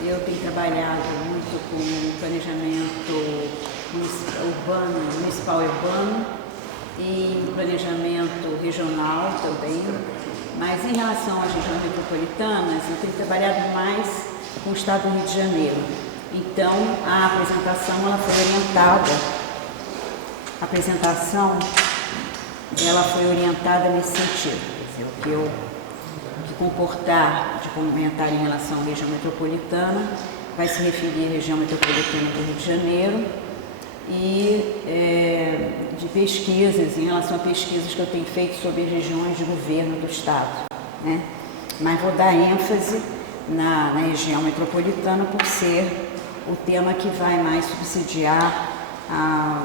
Eu tenho trabalhado muito com planejamento municipal urbano e planejamento regional também, mas em relação às regiões metropolitanas, eu tenho trabalhado mais com o estado do Rio de Janeiro. Então, a apresentação ela foi orientada nesse sentido. Quer dizer, o que comportar de comentário em relação à região metropolitana vai se referir à região metropolitana do Rio de Janeiro e de pesquisas, em relação a pesquisas que eu tenho feito sobre as regiões de governo do Estado, né? Mas vou dar ênfase na região metropolitana por ser o tema que vai mais subsidiar a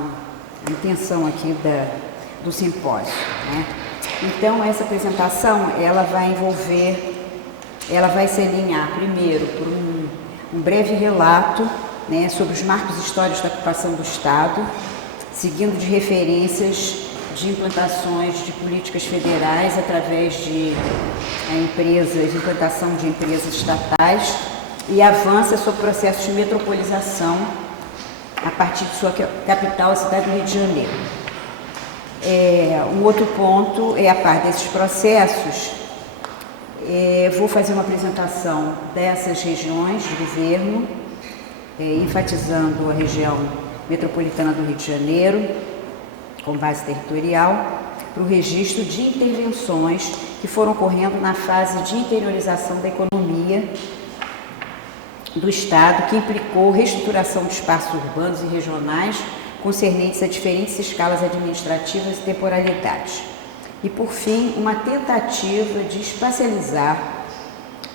intenção aqui do simpósio, né? Então, essa apresentação, ela vai se alinhar primeiro por um breve relato, né, sobre os marcos históricos da ocupação do Estado, seguindo de referências de implantações de políticas federais através de implantação de empresas estatais e avança sobre processos de metropolização a partir de sua capital, a cidade do Rio de Janeiro. Um outro ponto é a parte desses processos. Vou fazer uma apresentação dessas regiões de governo, enfatizando a região metropolitana do Rio de Janeiro, com base territorial, para o registro de intervenções que foram ocorrendo na fase de interiorização da economia do Estado, que implicou reestruturação de espaços urbanos e regionais concernentes a diferentes escalas administrativas e temporalidades. E, por fim, uma tentativa de espacializar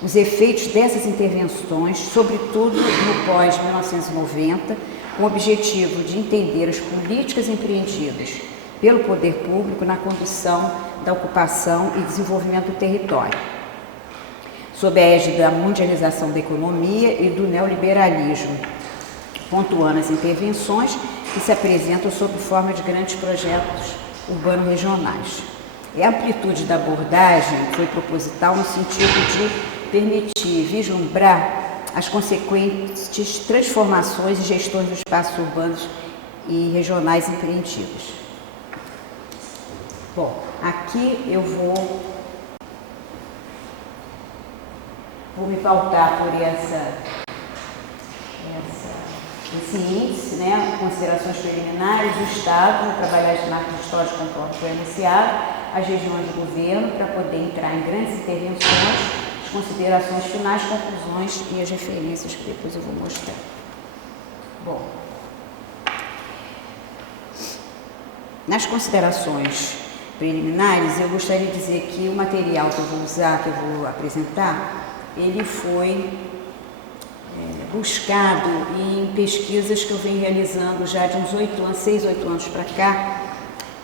os efeitos dessas intervenções, sobretudo no pós-1990, com o objetivo de entender as políticas empreendidas pelo poder público na condução da ocupação e desenvolvimento do território, sob a égide da mundialização da economia e do neoliberalismo, pontuando as intervenções que se apresentam sob forma de grandes projetos urbano-regionais. A amplitude da abordagem foi proposital no sentido de permitir vislumbrar as consequentes transformações e gestões dos espaços urbanos e regionais empreendidos. Bom, aqui eu vou me pautar por esse índice, né? Considerações preliminares, o Estado, vou trabalhar os marcos históricos conforme foi anunciado, as regiões de governo, para poder entrar em grandes intervenções, as considerações finais, conclusões e as referências que depois eu vou mostrar. Bom, nas considerações preliminares, eu gostaria de dizer que o material que eu vou usar, que eu vou apresentar, ele foi buscado em pesquisas que eu venho realizando já de uns 6, 8 anos para cá,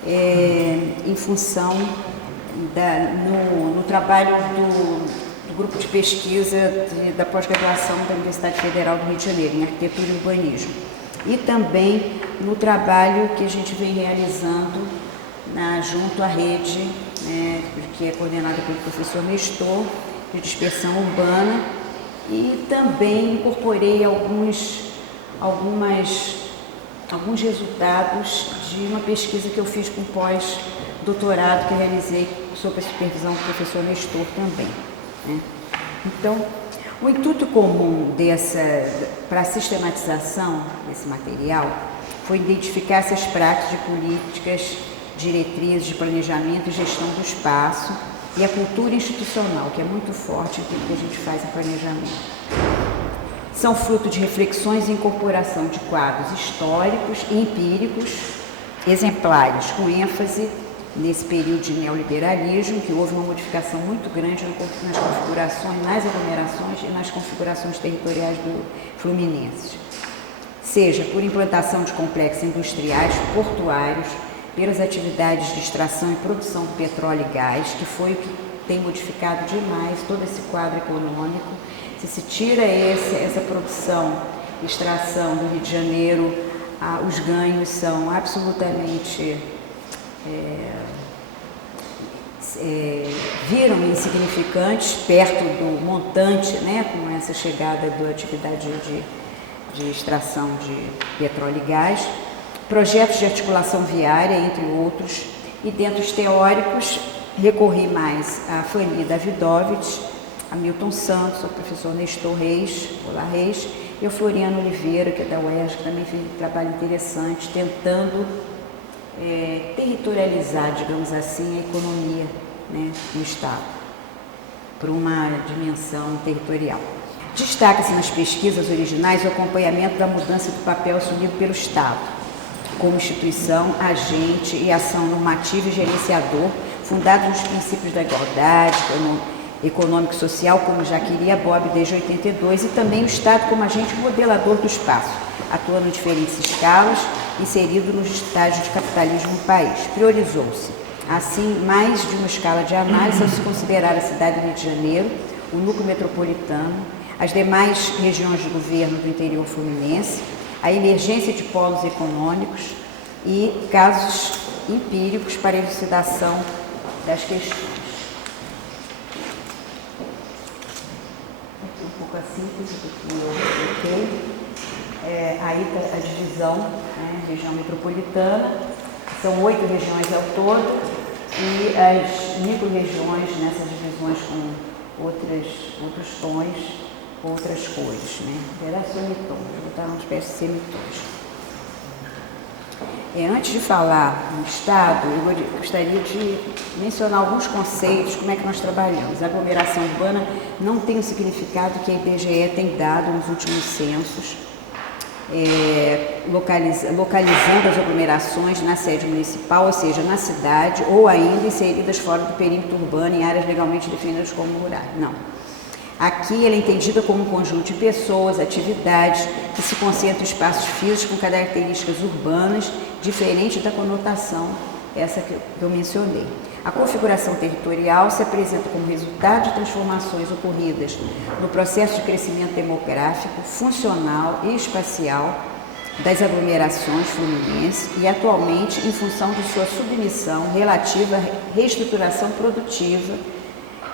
em função no trabalho do grupo de pesquisa da pós-graduação da Universidade Federal do Rio de Janeiro, em Arquitetura e Urbanismo. E também no trabalho que a gente vem realizando junto à rede, que é coordenada pelo professor Nestor, de dispersão urbana, e também incorporei alguns resultados de uma pesquisa que eu fiz com pós-doutorado, que eu realizei sob a supervisão do professor Nestor também, né? Então, o intuito comum para a sistematização desse material foi identificar essas práticas de políticas, diretrizes de planejamento e gestão do espaço e a cultura institucional, que é muito forte em tudo que a gente faz em planejamento. São fruto de reflexões e incorporação de quadros históricos e empíricos exemplares, com ênfase nesse período de neoliberalismo, que houve uma modificação muito grande nas configurações, nas aglomerações e nas configurações territoriais do Fluminense. Seja por implantação de complexos industriais, portuários, pelas atividades de extração e produção de petróleo e gás, que foi o que tem modificado demais todo esse quadro econômico. Se tira essa produção e extração do Rio de Janeiro, os ganhos são absolutamente viram insignificantes perto do montante, né, com essa chegada da atividade de extração de petróleo e gás, projetos de articulação viária, entre outros, e dentro dos teóricos recorri mais a Fanny Davidovich, a Milton Santos, ao professor Nestor Reis, Olá Reis, e ao Floriano Oliveira, que é da UERJ, que também fez um trabalho interessante, tentando territorializar, digamos assim, a economia, né, no Estado, por uma dimensão territorial. Destaca-se nas pesquisas originais o acompanhamento da mudança do papel assumido pelo Estado, como instituição, agente e ação normativa e gerenciador, fundado nos princípios da igualdade, econômico e social, como já queria Bob desde 82, e também o Estado como agente modelador do espaço, atuando em diferentes escalas, inserido nos estágios de capitalismo no país. Priorizou-se, assim, mais de uma escala de análise ao se considerar a cidade do Rio de Janeiro, o núcleo metropolitano, as demais regiões de governo do interior fluminense, a emergência de polos econômicos e casos empíricos para elucidação das questões. Aqui um pouco a síntese do que eu expliquei. Aí a divisão, né, região metropolitana, são 8 regiões ao todo, e as micro-regiões nessas divisões com outros tons, outras cores, né? Era semitons, vou botar uma espécie de semitons. Antes de falar no Estado, eu gostaria de mencionar alguns conceitos, como é que nós trabalhamos. A aglomeração urbana não tem o significado que a IBGE tem dado nos últimos censos, localizando as aglomerações na sede municipal, ou seja, na cidade, ou ainda inseridas fora do perímetro urbano em áreas legalmente definidas como rurais. Não. Aqui ela é entendida como um conjunto de pessoas, atividades, que se concentram em espaços físicos com características urbanas, diferente da conotação essa que eu mencionei. A configuração territorial se apresenta como resultado de transformações ocorridas no processo de crescimento demográfico, funcional e espacial das aglomerações fluminenses e atualmente em função de sua submissão relativa à reestruturação produtiva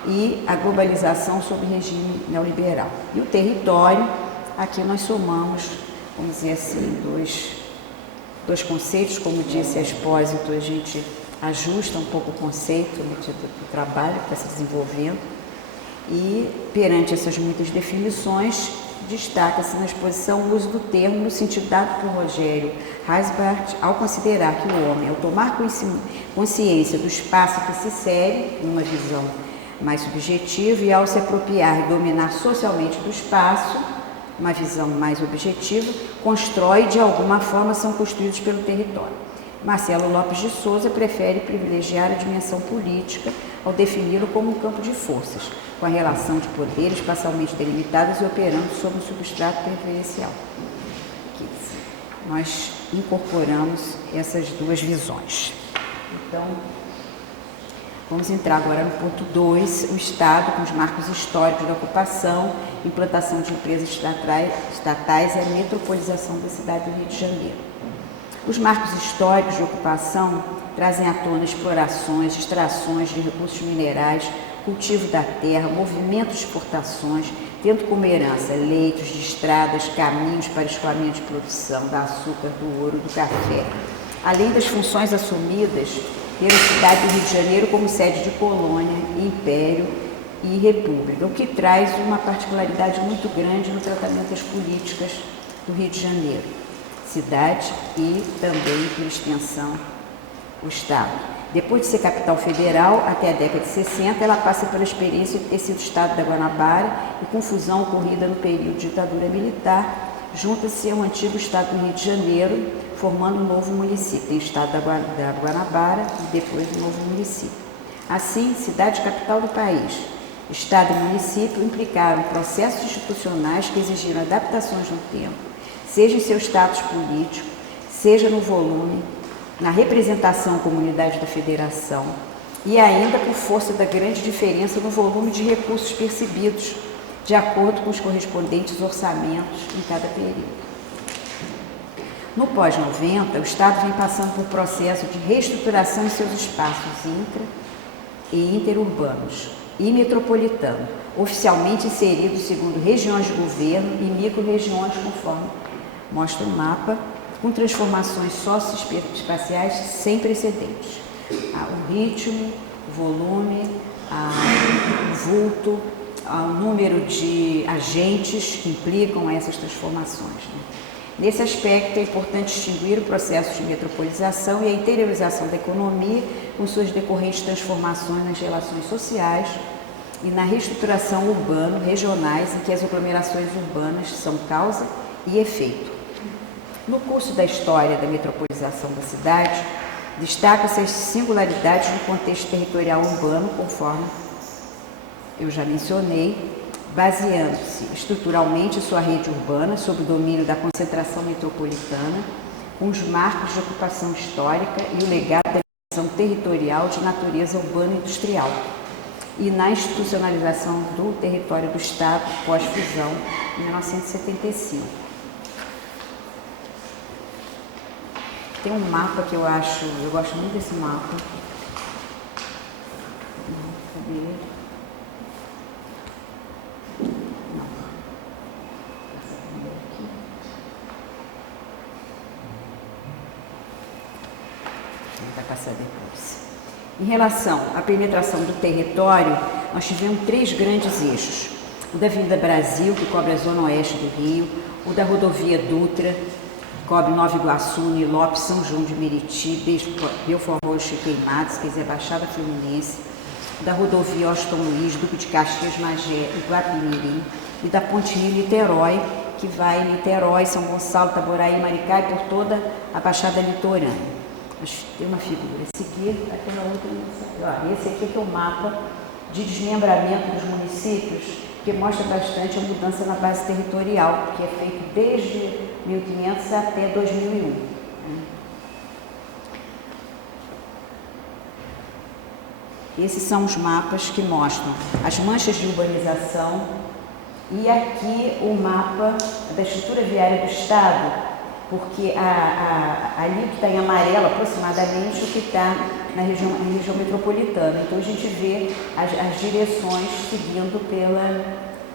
e a globalização sob regime neoliberal. E o território, aqui nós somamos, vamos dizer assim, dois conceitos, como disse a Expósito, a gente ajusta um pouco o conceito do trabalho que está se desenvolvendo e, perante essas muitas definições, destaca-se na exposição o uso do termo no sentido dado por Rogério Heisbart ao considerar que o homem, ao tomar consciência do espaço que se insere numa visão mais subjetiva e ao se apropriar e dominar socialmente do espaço, uma visão mais objetiva, constrói de alguma forma são construídos pelo território. Marcelo Lopes de Souza prefere privilegiar a dimensão política ao defini-lo como um campo de forças, com a relação de poderes parcialmente delimitadas e operando sob um substrato preferencial. Aqui, nós incorporamos essas duas visões. Então, vamos entrar agora no ponto 2, o Estado com os marcos históricos da ocupação, implantação de empresas estatais e a metropolização da cidade do Rio de Janeiro. Os marcos históricos de ocupação trazem à tona explorações, extrações de recursos minerais, cultivo da terra, movimento de exportações, tendo como herança leitos de estradas, caminhos para escoamento de produção, da açúcar, do ouro, do café, além das funções assumidas pela cidade do Rio de Janeiro como sede de colônia, império e república, o que traz uma particularidade muito grande no tratamento das políticas do Rio de Janeiro, cidade e também, por extensão, o Estado. Depois de ser capital federal, até a década de 60, ela passa pela experiência de ter sido Estado da Guanabara e confusão ocorrida no período de ditadura militar, junta-se ao antigo Estado do Rio de Janeiro, formando um novo município. Tem o Estado da Guanabara e depois um novo município. Assim, cidade capital do país, Estado e município implicaram processos institucionais que exigiram adaptações no tempo, seja em seu status político, seja no volume, na representação comunidade da federação e ainda por força da grande diferença no volume de recursos percebidos, de acordo com os correspondentes orçamentos em cada período. No pós-90, o Estado vem passando por processo de reestruturação em seus espaços intra e interurbanos e metropolitano, oficialmente inseridos segundo regiões de governo e micro-regiões, conforme mostra o mapa, com transformações socioespaciais sem precedentes. O ritmo, o volume, o vulto, o número de agentes que implicam essas transformações, né? Nesse aspecto, é importante distinguir o processo de metropolização e a interiorização da economia com suas decorrentes transformações nas relações sociais e na reestruturação urbano-regionais em que as aglomerações urbanas são causa e efeito. No curso da história da metropolização da cidade, destacam-se as singularidades no contexto territorial urbano, conforme eu já mencionei, baseando-se estruturalmente em sua rede urbana sob o domínio da concentração metropolitana, com os marcos de ocupação histórica e o legado da divisão territorial de natureza urbana e industrial, e na institucionalização do território do Estado pós-fusão, em 1975. Tem um mapa que eu gosto muito desse mapa. Cadê ele? Vai passar depois. Em relação à penetração do território, nós tivemos 3 grandes eixos. O da Avenida Brasil, que cobre a zona oeste do Rio, o da rodovia Dutra, que cobre Nova Iguaçu, Nilópolis, São João de Meriti, Belfort Roxo e Queimados, quer dizer, Baixada Fluminense, o da rodovia Washington Luiz, Duque de Caxias, Magé e Guapimirim, e da Ponte Rio-Niterói, que vai em Niterói, São Gonçalo, Itaboraí, Maricá e por toda a Baixada Litorânea. Tem uma figura a seguir, aquela outra. Esse aqui que é o mapa de desmembramento dos municípios, que mostra bastante a mudança na base territorial, que é feito desde 1500 até 2001. Esses são os mapas que mostram as manchas de urbanização e aqui o mapa da estrutura viária do Estado, porque ali que está em amarelo aproximadamente o que está na região metropolitana. Então a gente vê as direções seguindo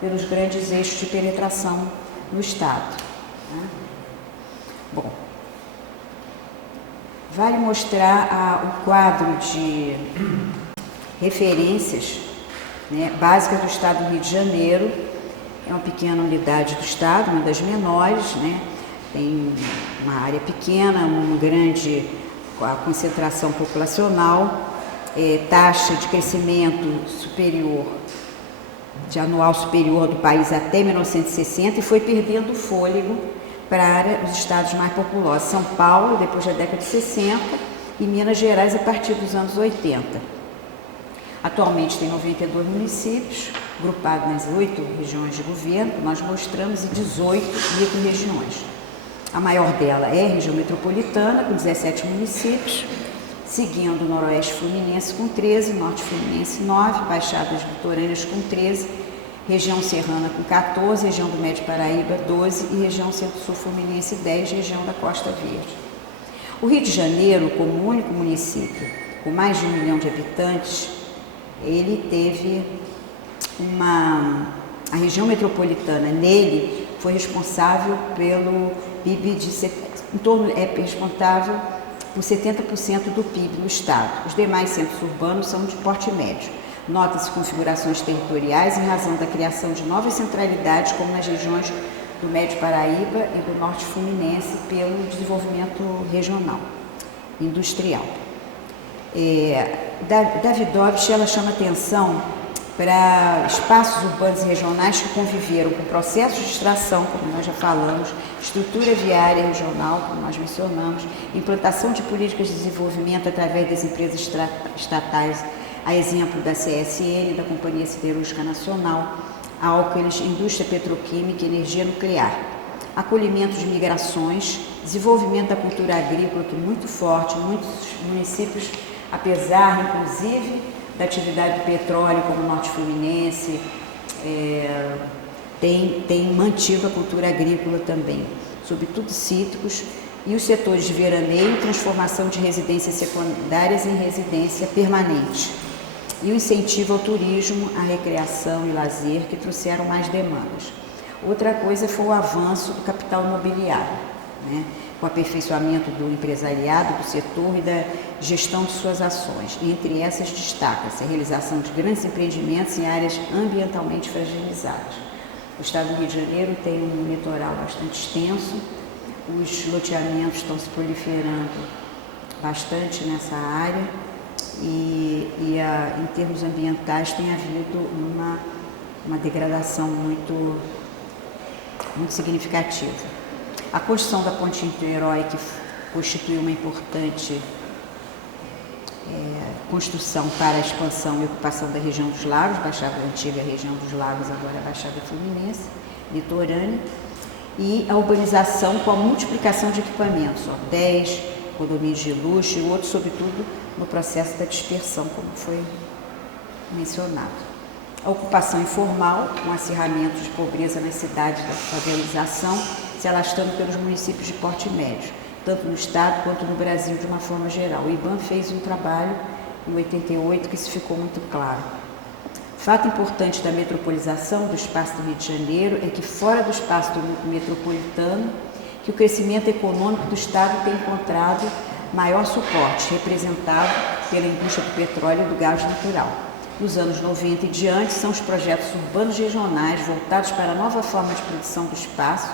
pelos grandes eixos de penetração no Estado. Bom, vale mostrar o quadro de referências, né, básicas do Estado do Rio de Janeiro. É uma pequena unidade do Estado, uma das menores, né? Tem uma área pequena, a concentração populacional, taxa de crescimento anual superior do país até 1960 e foi perdendo fôlego para os estados mais populosos. São Paulo, depois da década de 60, e Minas Gerais a partir dos anos 80. Atualmente tem 92 municípios, agrupados nas 8 regiões de governo, que nós mostramos, e 18 micro-regiões. A maior dela é a região metropolitana, com 17 municípios, seguindo o Noroeste Fluminense com 13, Norte Fluminense 9, Baixadas Litorâneas com 13, região Serrana com 14, região do Médio Paraíba 12 e região Centro-Sul Fluminense 10, região da Costa Verde. O Rio de Janeiro, como único município com mais de 1 milhão de habitantes, ele teve a região metropolitana nele foi responsável pelo PIB responsável por 70% do PIB no estado. Os demais centros urbanos são de porte médio. Nota-se configurações territoriais em razão da criação de novas centralidades, como nas regiões do Médio Paraíba e do Norte Fluminense, pelo desenvolvimento regional, industrial. Davidovich, ela chama atenção para espaços urbanos e regionais que conviveram com processos de extração, como nós já falamos, estrutura viária regional, como nós mencionamos, implantação de políticas de desenvolvimento através das empresas estatais, a exemplo da CSN, da Companhia Siderúrgica Nacional, a Alcalis, indústria petroquímica e energia nuclear, acolhimento de migrações, desenvolvimento da cultura agrícola, que é muito forte, muitos municípios, apesar, inclusive, da atividade do petróleo, como o Norte Fluminense, tem mantido a cultura agrícola também, sobretudo cítricos, e os setores de veraneio e transformação de residências secundárias em residência permanente. e o incentivo ao turismo, à recreação e lazer, que trouxeram mais demandas. Outra coisa foi o avanço do capital imobiliário, né, com o aperfeiçoamento do empresariado, do setor e da gestão de suas ações. Entre essas destaca-se a realização de grandes empreendimentos em áreas ambientalmente fragilizadas. O estado do Rio de Janeiro tem um litoral bastante extenso, os loteamentos estão se proliferando bastante nessa área em termos ambientais tem havido uma degradação muito significativa. A construção da Ponte Niterói, que constituiu uma importante construção para a expansão e ocupação da região dos lagos, a antiga região dos lagos, agora a Baixada Fluminense, litorânea, e a urbanização com a multiplicação de equipamentos, hotéis, condomínios de luxo e outros, sobretudo no processo da dispersão, como foi mencionado. A ocupação informal, com acirramento de pobreza nas cidades da favelização, se alastrando pelos municípios de porte médio, tanto no estado quanto no Brasil de uma forma geral. O IBAMA fez um trabalho em 88 que isso ficou muito claro. Fato importante da metropolização do espaço do Rio de Janeiro é que fora do espaço metropolitano, que o crescimento econômico do estado tem encontrado maior suporte, representado pela indústria do petróleo e do gás natural. Nos anos 90 e diante, são os projetos urbanos regionais voltados para a nova forma de produção do espaço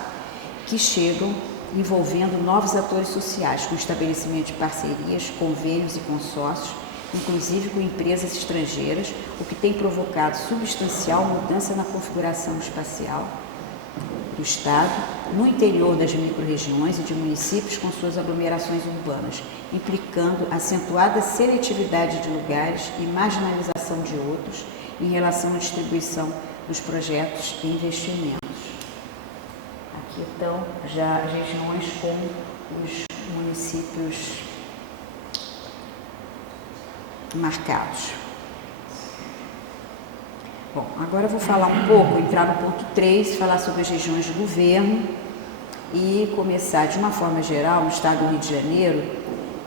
que chegam envolvendo novos atores sociais, com estabelecimento de parcerias, convênios e consórcios, inclusive com empresas estrangeiras, o que tem provocado substancial mudança na configuração espacial do Estado, no interior das microrregiões e de municípios com suas aglomerações urbanas, implicando acentuada seletividade de lugares e marginalização de outros em relação à distribuição dos projetos e investimentos. Aqui estão já as regiões com os municípios marcados. Bom, agora eu vou falar um pouco, entrar no ponto 3, falar sobre as regiões de governo e começar de uma forma geral no estado do Rio de Janeiro.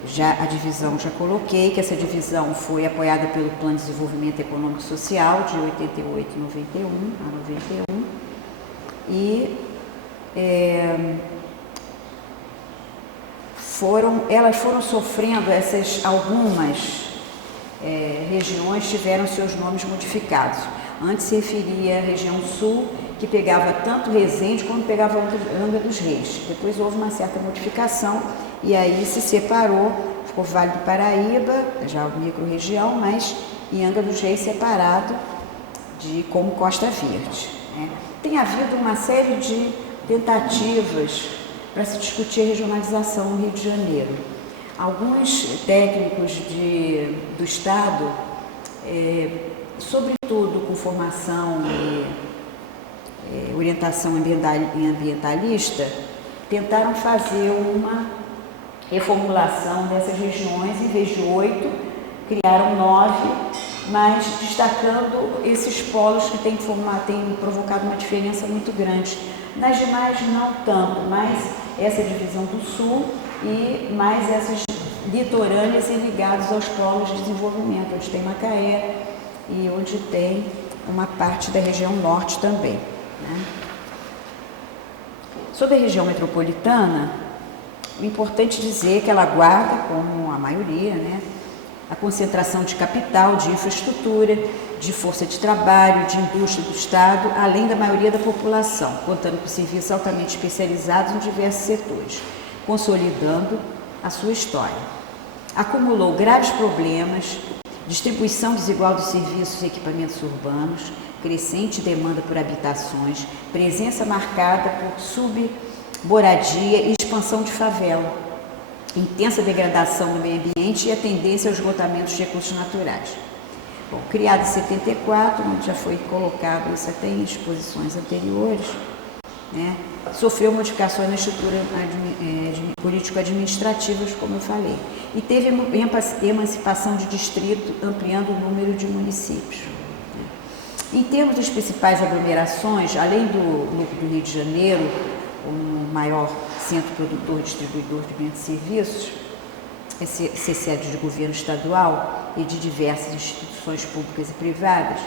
Já a divisão já coloquei, que essa divisão foi apoiada pelo Plano de Desenvolvimento Econômico e Social de 88 a 91 e elas foram sofrendo, algumas regiões tiveram seus nomes modificados. Antes se referia à região sul, que pegava tanto Resende quanto pegava Angra dos Reis. Depois houve uma certa modificação e aí se separou, ficou Vale do Paraíba, já a micro-região, mas em Angra dos Reis separado como Costa Verde, né? Tem havido uma série de tentativas para se discutir a regionalização no Rio de Janeiro. Alguns técnicos do Estado, sobretudo com formação e orientação ambientalista, tentaram fazer uma reformulação dessas regiões. Em vez de 8, criaram 9, mas destacando esses polos que têm provocado uma diferença muito grande. Nas demais não tanto, mas essa divisão do sul e mais essas litorâneas e ligados aos polos de desenvolvimento, onde tem Macaé e onde tem uma parte da região norte também, né? Sobre a região metropolitana, o importante dizer que ela guarda, como a maioria, né, a concentração de capital, de infraestrutura, de força de trabalho, de indústria do Estado, além da maioria da população, contando com serviços altamente especializados em diversos setores, consolidando a sua história. Acumulou graves problemas, distribuição desigual dos serviços e equipamentos urbanos, crescente demanda por habitações, presença marcada por submoradia e expansão de favela, intensa degradação no meio ambiente e a tendência ao esgotamento de recursos naturais. Bom, criado em 74, onde já foi colocado isso até em exposições anteriores, né, sofreu modificações na estrutura político-administrativas, como eu falei, e teve emancipação de distrito, ampliando o número de municípios. Em termos das principais aglomerações, além do Rio de Janeiro, o maior centro produtor e distribuidor de bens e serviços, ser sede de governo estadual e de diversas instituições públicas e privadas,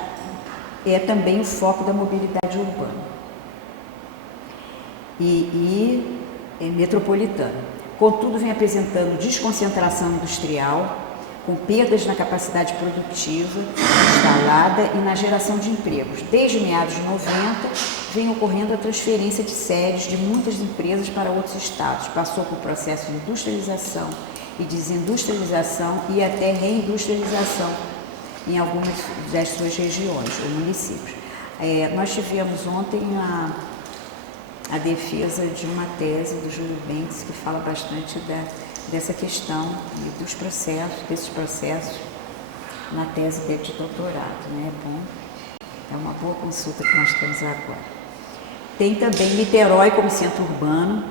é também o foco da mobilidade urbana e metropolitana. Contudo, vem apresentando desconcentração industrial, com perdas na capacidade produtiva instalada e na geração de empregos. Desde meados de 90, vem ocorrendo a transferência de sedes de muitas empresas para outros estados. Passou por processo de industrialização e desindustrialização e até reindustrialização em algumas das suas regiões ou municípios. Nós tivemos ontem a defesa de uma tese do Júlio Bentes que fala bastante dessa questão e desses processos na tese dele de doutorado, né? Bom, é uma boa consulta que nós temos agora. Tem também Niterói como centro urbano,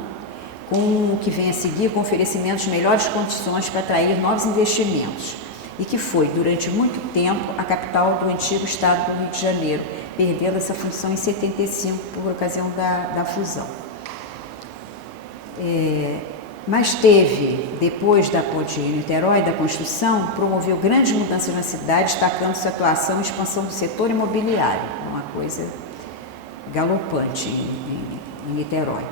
com o que vem a seguir com oferecimentos de melhores condições para atrair novos investimentos e que foi, durante muito tempo, a capital do antigo estado do Rio de Janeiro, perdendo essa função em 75 por ocasião da fusão. Mas teve, depois da ponte Rio-Niterói, da construção, promoveu grandes mudanças na cidade, destacando sua atuação e expansão do setor imobiliário, uma coisa galopante em Niterói.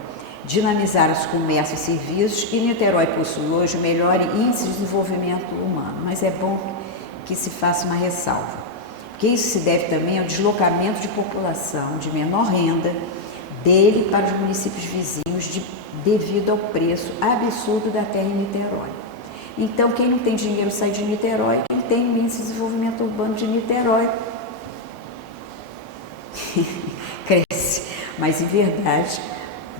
Dinamizaram os comércios e serviços e Niterói possui hoje o melhor índice de desenvolvimento humano, mas é bom que se faça uma ressalva, porque isso se deve também ao deslocamento de população de menor renda dele para os municípios vizinhos devido ao preço absurdo da terra em Niterói. Então, quem não tem dinheiro sai de Niterói, quem tem o índice de desenvolvimento urbano de Niterói cresce. Mas, em verdade,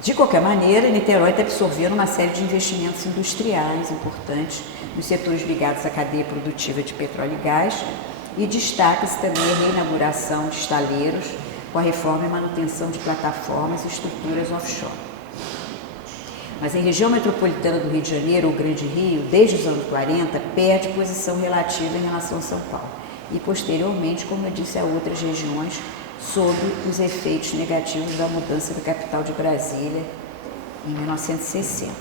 de qualquer maneira, Niterói está absorvendo uma série de investimentos industriais importantes nos setores ligados à cadeia produtiva de petróleo e gás e destaca-se também a reinauguração de estaleiros com a reforma e manutenção de plataformas e estruturas offshore. Mas em região metropolitana do Rio de Janeiro, o Grande Rio, desde os anos 40, perde posição relativa em relação a São Paulo e, posteriormente, como eu disse, a outras regiões, sob os efeitos negativos da mudança da capital de Brasília em 1960.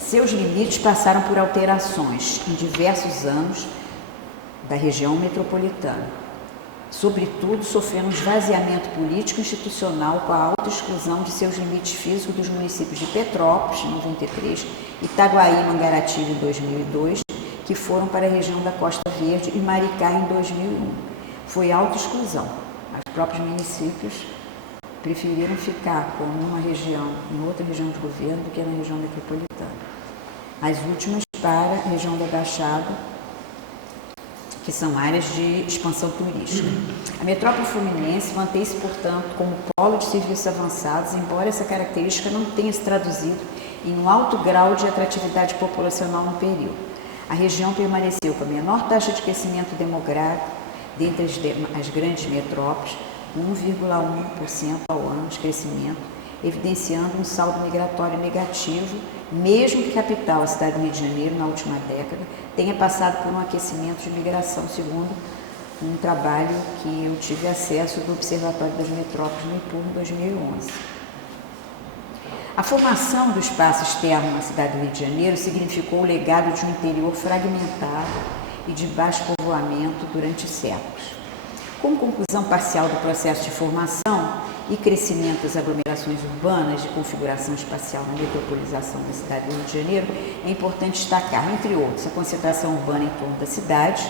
Seus limites passaram por alterações em diversos anos da região metropolitana, sobretudo sofrendo um esvaziamento político e institucional com a alta exclusão de seus limites físicos dos municípios de Petrópolis, em 93, Itaguaí e Mangaratiba, em 2002, que foram para a região da Costa Verde, e Maricá, em 2001. Foi autoexclusão. Os próprios municípios preferiram ficar como uma região, em outra região de governo, do que na região metropolitana. As últimas para a região da Baixada, que são áreas de expansão turística. A metrópole fluminense mantém-se, portanto, como polo de serviços avançados, embora essa característica não tenha se traduzido em um alto grau de atratividade populacional no período. A região permaneceu com a menor taxa de crescimento demográfico dentre as grandes metrópoles, 1,1% ao ano de crescimento, evidenciando um saldo migratório negativo, mesmo que a capital, a cidade do Rio de Janeiro, na última década, tenha passado por um aquecimento de migração, segundo um trabalho que eu tive acesso do Observatório das Metrópoles no IPUR em 2011. A formação do espaço externo na cidade do Rio de Janeiro significou o legado de um interior fragmentado e de baixo povoamento durante séculos. Como conclusão parcial do processo de formação e crescimento das aglomerações urbanas de configuração espacial na metropolização da cidade do Rio de Janeiro, é importante destacar, entre outros, a concentração urbana em torno da cidade,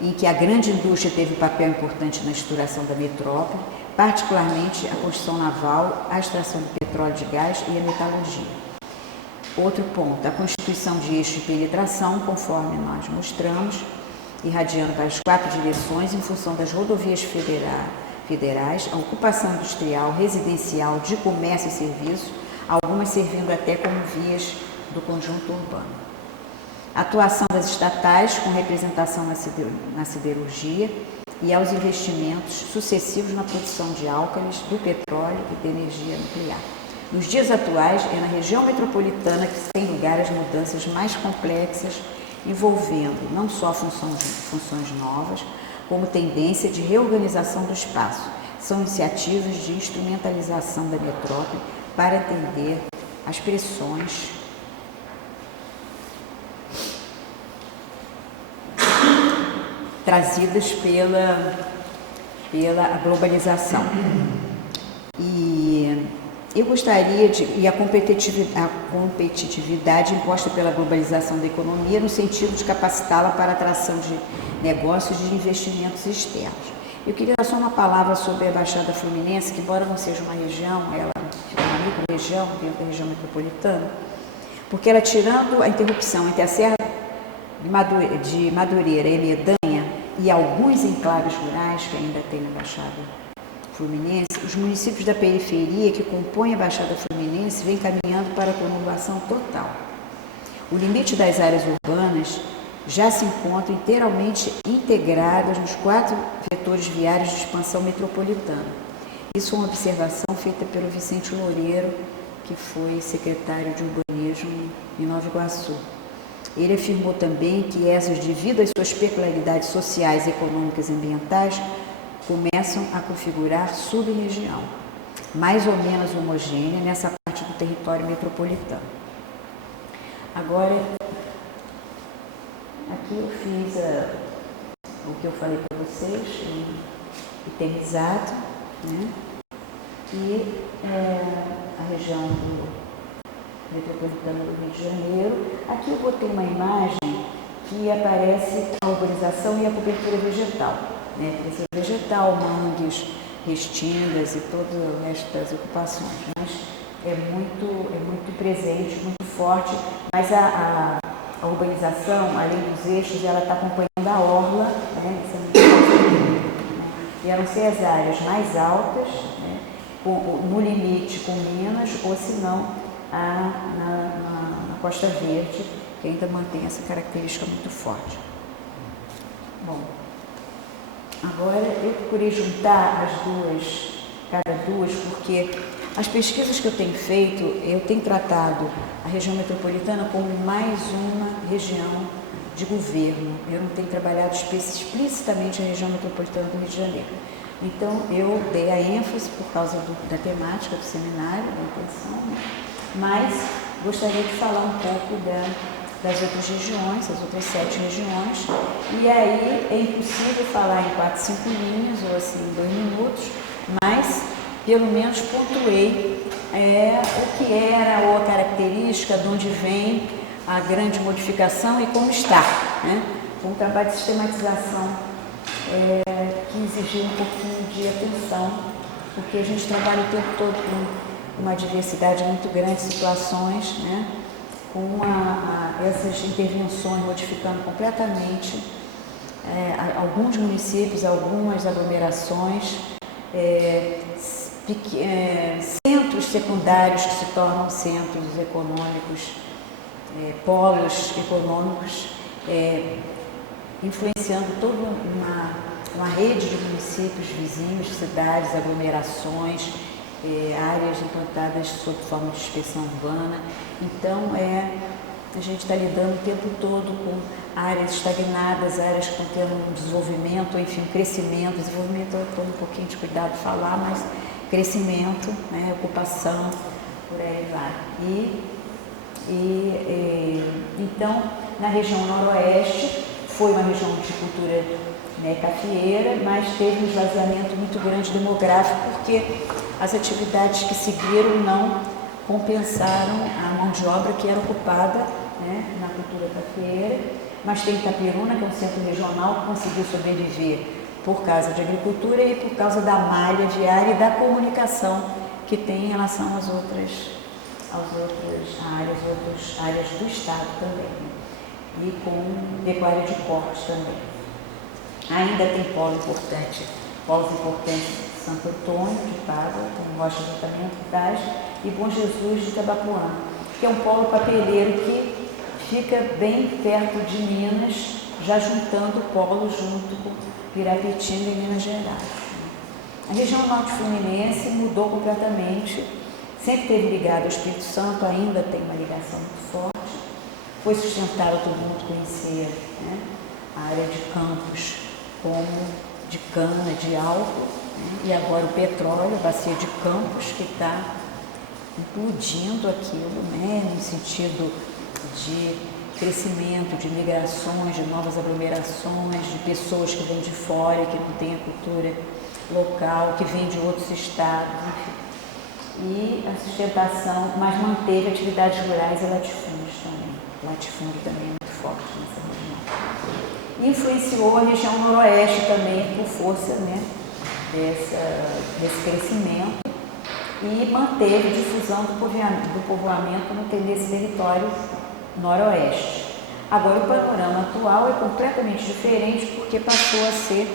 em que a grande indústria teve um papel importante na estruturação da metrópole, particularmente a construção naval, a extração de petróleo e de gás e a metalurgia. Outro ponto, a constituição de eixo de penetração, conforme nós mostramos, irradiando para as 4 direções em função das rodovias federais, a ocupação industrial, residencial, de comércio e serviços, algumas servindo até como vias do conjunto urbano. A atuação das estatais com representação na siderurgia e aos investimentos sucessivos na produção de álcalis, do petróleo e da energia nuclear. Nos dias atuais, é na região metropolitana que se tem lugar as mudanças mais complexas, envolvendo não só funções novas, como tendência de reorganização do espaço. São iniciativas de instrumentalização da metrópole para atender às pressões trazidas pela globalização. E eu gostaria e a competitividade imposta pela globalização da economia no sentido de capacitá-la para a atração de negócios e de investimentos externos. Eu queria dar só uma palavra sobre a Baixada Fluminense, que embora não seja uma região, ela é uma micro-região dentro da região metropolitana, porque ela, tirando a interrupção entre a Serra de Madureira e Medanha e alguns enclaves rurais que ainda tem na Baixada Fluminense, os municípios da periferia que compõem a Baixada Fluminense vêm caminhando para a conurbação total. O limite das áreas urbanas já se encontram inteiramente integradas nos 4 vetores viários de expansão metropolitana. Isso é uma observação feita pelo Vicente Loureiro, que foi secretário de Urbanismo em Nova Iguaçu. Ele afirmou também que essas, devido às suas peculiaridades sociais, econômicas e ambientais, começam a configurar sub-região, mais ou menos homogênea nessa parte do território metropolitano. Agora, aqui eu fiz o que eu falei para vocês, itemizado, né? E a região metropolitana do Rio de Janeiro. Aqui eu botei uma imagem que aparece a urbanização e a cobertura vegetal, né? Esse vegetal, mangues, restingas e todo o resto das ocupações, mas é muito presente, muito forte, mas a urbanização, além dos eixos, ela está acompanhando a orla, né? E a não ser as áreas mais altas, né? No limite com Minas, ou se não na Costa Verde, que ainda mantém essa característica muito forte. Bom, agora eu procurei juntar cada duas, porque as pesquisas que eu tenho feito, eu tenho tratado a região metropolitana como mais uma região de governo. Eu não tenho trabalhado explicitamente a região metropolitana do Rio de Janeiro. Então, eu dei a ênfase por causa da temática do seminário, da intenção, né? Mas gostaria de falar um pouco das outras regiões, as outras 7 regiões, e aí é impossível falar em 4, 5 linhas, ou assim, em 2 minutos, mas pelo menos pontuei o que era ou a característica, de onde vem a grande modificação e como está, né? Foi um trabalho de sistematização que exigiu um pouquinho de atenção, porque a gente trabalha o tempo todo com uma diversidade muito grande de situações, né? Com essas intervenções modificando completamente alguns municípios, algumas aglomerações, centros secundários que se tornam centros econômicos, polos econômicos, influenciando toda uma rede de municípios vizinhos, cidades, aglomerações, áreas implantadas sob forma de expressão urbana. Então, a gente está lidando o tempo todo com áreas estagnadas, áreas que estão tendo um desenvolvimento, enfim, crescimento. Desenvolvimento, eu tomo um pouquinho de cuidado de falar, mas crescimento, né, ocupação, por aí vai. Então, na região noroeste, foi uma região de cultura, né, cafeeira, mas teve um esvaziamento muito grande demográfico, porque as atividades que seguiram não compensaram a mão de obra que era ocupada, né, na cultura cafeeira. Mas tem Itapiruna, que é um centro regional que conseguiu sobreviver por causa de agricultura e por causa da malha viária e da comunicação que tem em relação às outras áreas do estado também, né? E com pecuária de corte também. Ainda tem polos importantes Santo Antônio de Pádua, com Rocha de Tratamento, Tais, e Bom Jesus de Itabapoana, que é um polo papeleiro que fica bem perto de Minas, já juntando o polo junto com Pirapetinga e Minas Gerais. A região norte fluminense mudou completamente, sempre teve ligado ao Espírito Santo, ainda tem uma ligação muito forte, foi sustentada, todo mundo conhecia, né, a área de Campos como de cana, de álcool, né, e agora o petróleo, a bacia de Campos, que está implodindo aquilo, né, no sentido de crescimento, de migrações, de novas aglomerações, de pessoas que vêm de fora, que não têm a cultura local, que vêm de outros estados, enfim. E a sustentação, mas manteve atividades rurais e latifúndios também. O latifúndio também é muito forte nessa região. E influenciou a região noroeste também por força, né, desse crescimento, e manteve a difusão do povoamento nesse território noroeste. Agora o panorama atual é completamente diferente porque passou a ser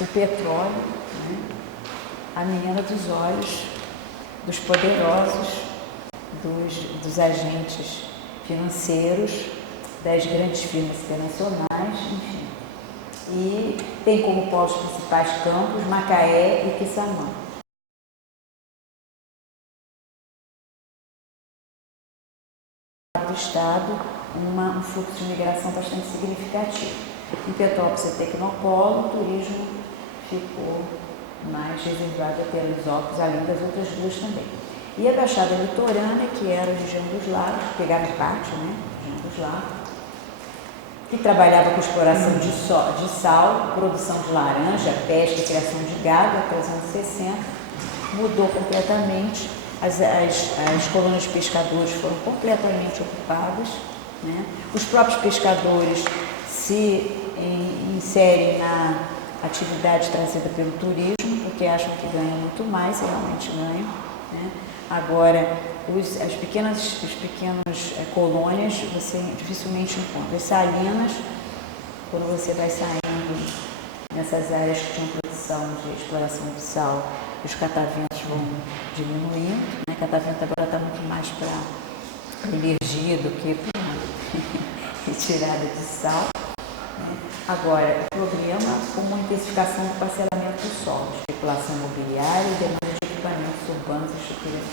o petróleo, né, a menina dos olhos dos poderosos, dos agentes financeiros, das grandes firmas internacionais, enfim. E tem como polos principais campos Macaé e Quissamã. Do estado, um fluxo de migração bastante significativo. Em Petrópolis é tecnopolo, o turismo ficou mais reservado a Teresópolis, além das outras duas também. E a Baixada Litorânea, que era a região dos lagos, pegava parte, né, região dos lagos, que trabalhava com exploração de sal, produção de laranja, pesca e criação de gado até os anos 60, mudou completamente. As colônias de pescadores foram completamente ocupadas, né? Os próprios pescadores se inserem na atividade trazida pelo turismo, porque acham que ganham muito mais, e realmente ganham, né? Agora, as pequenas colônias você dificilmente encontra. As salinas, quando você vai saindo nessas áreas que tinham produção de exploração de sal, os cataventos vão diminuindo, né? Catavento agora está muito mais para energia do que para retirada de sal, né? Agora, o problema com uma intensificação do parcelamento do solo, especulação imobiliária e demanda de equipamentos urbanos e estruturas.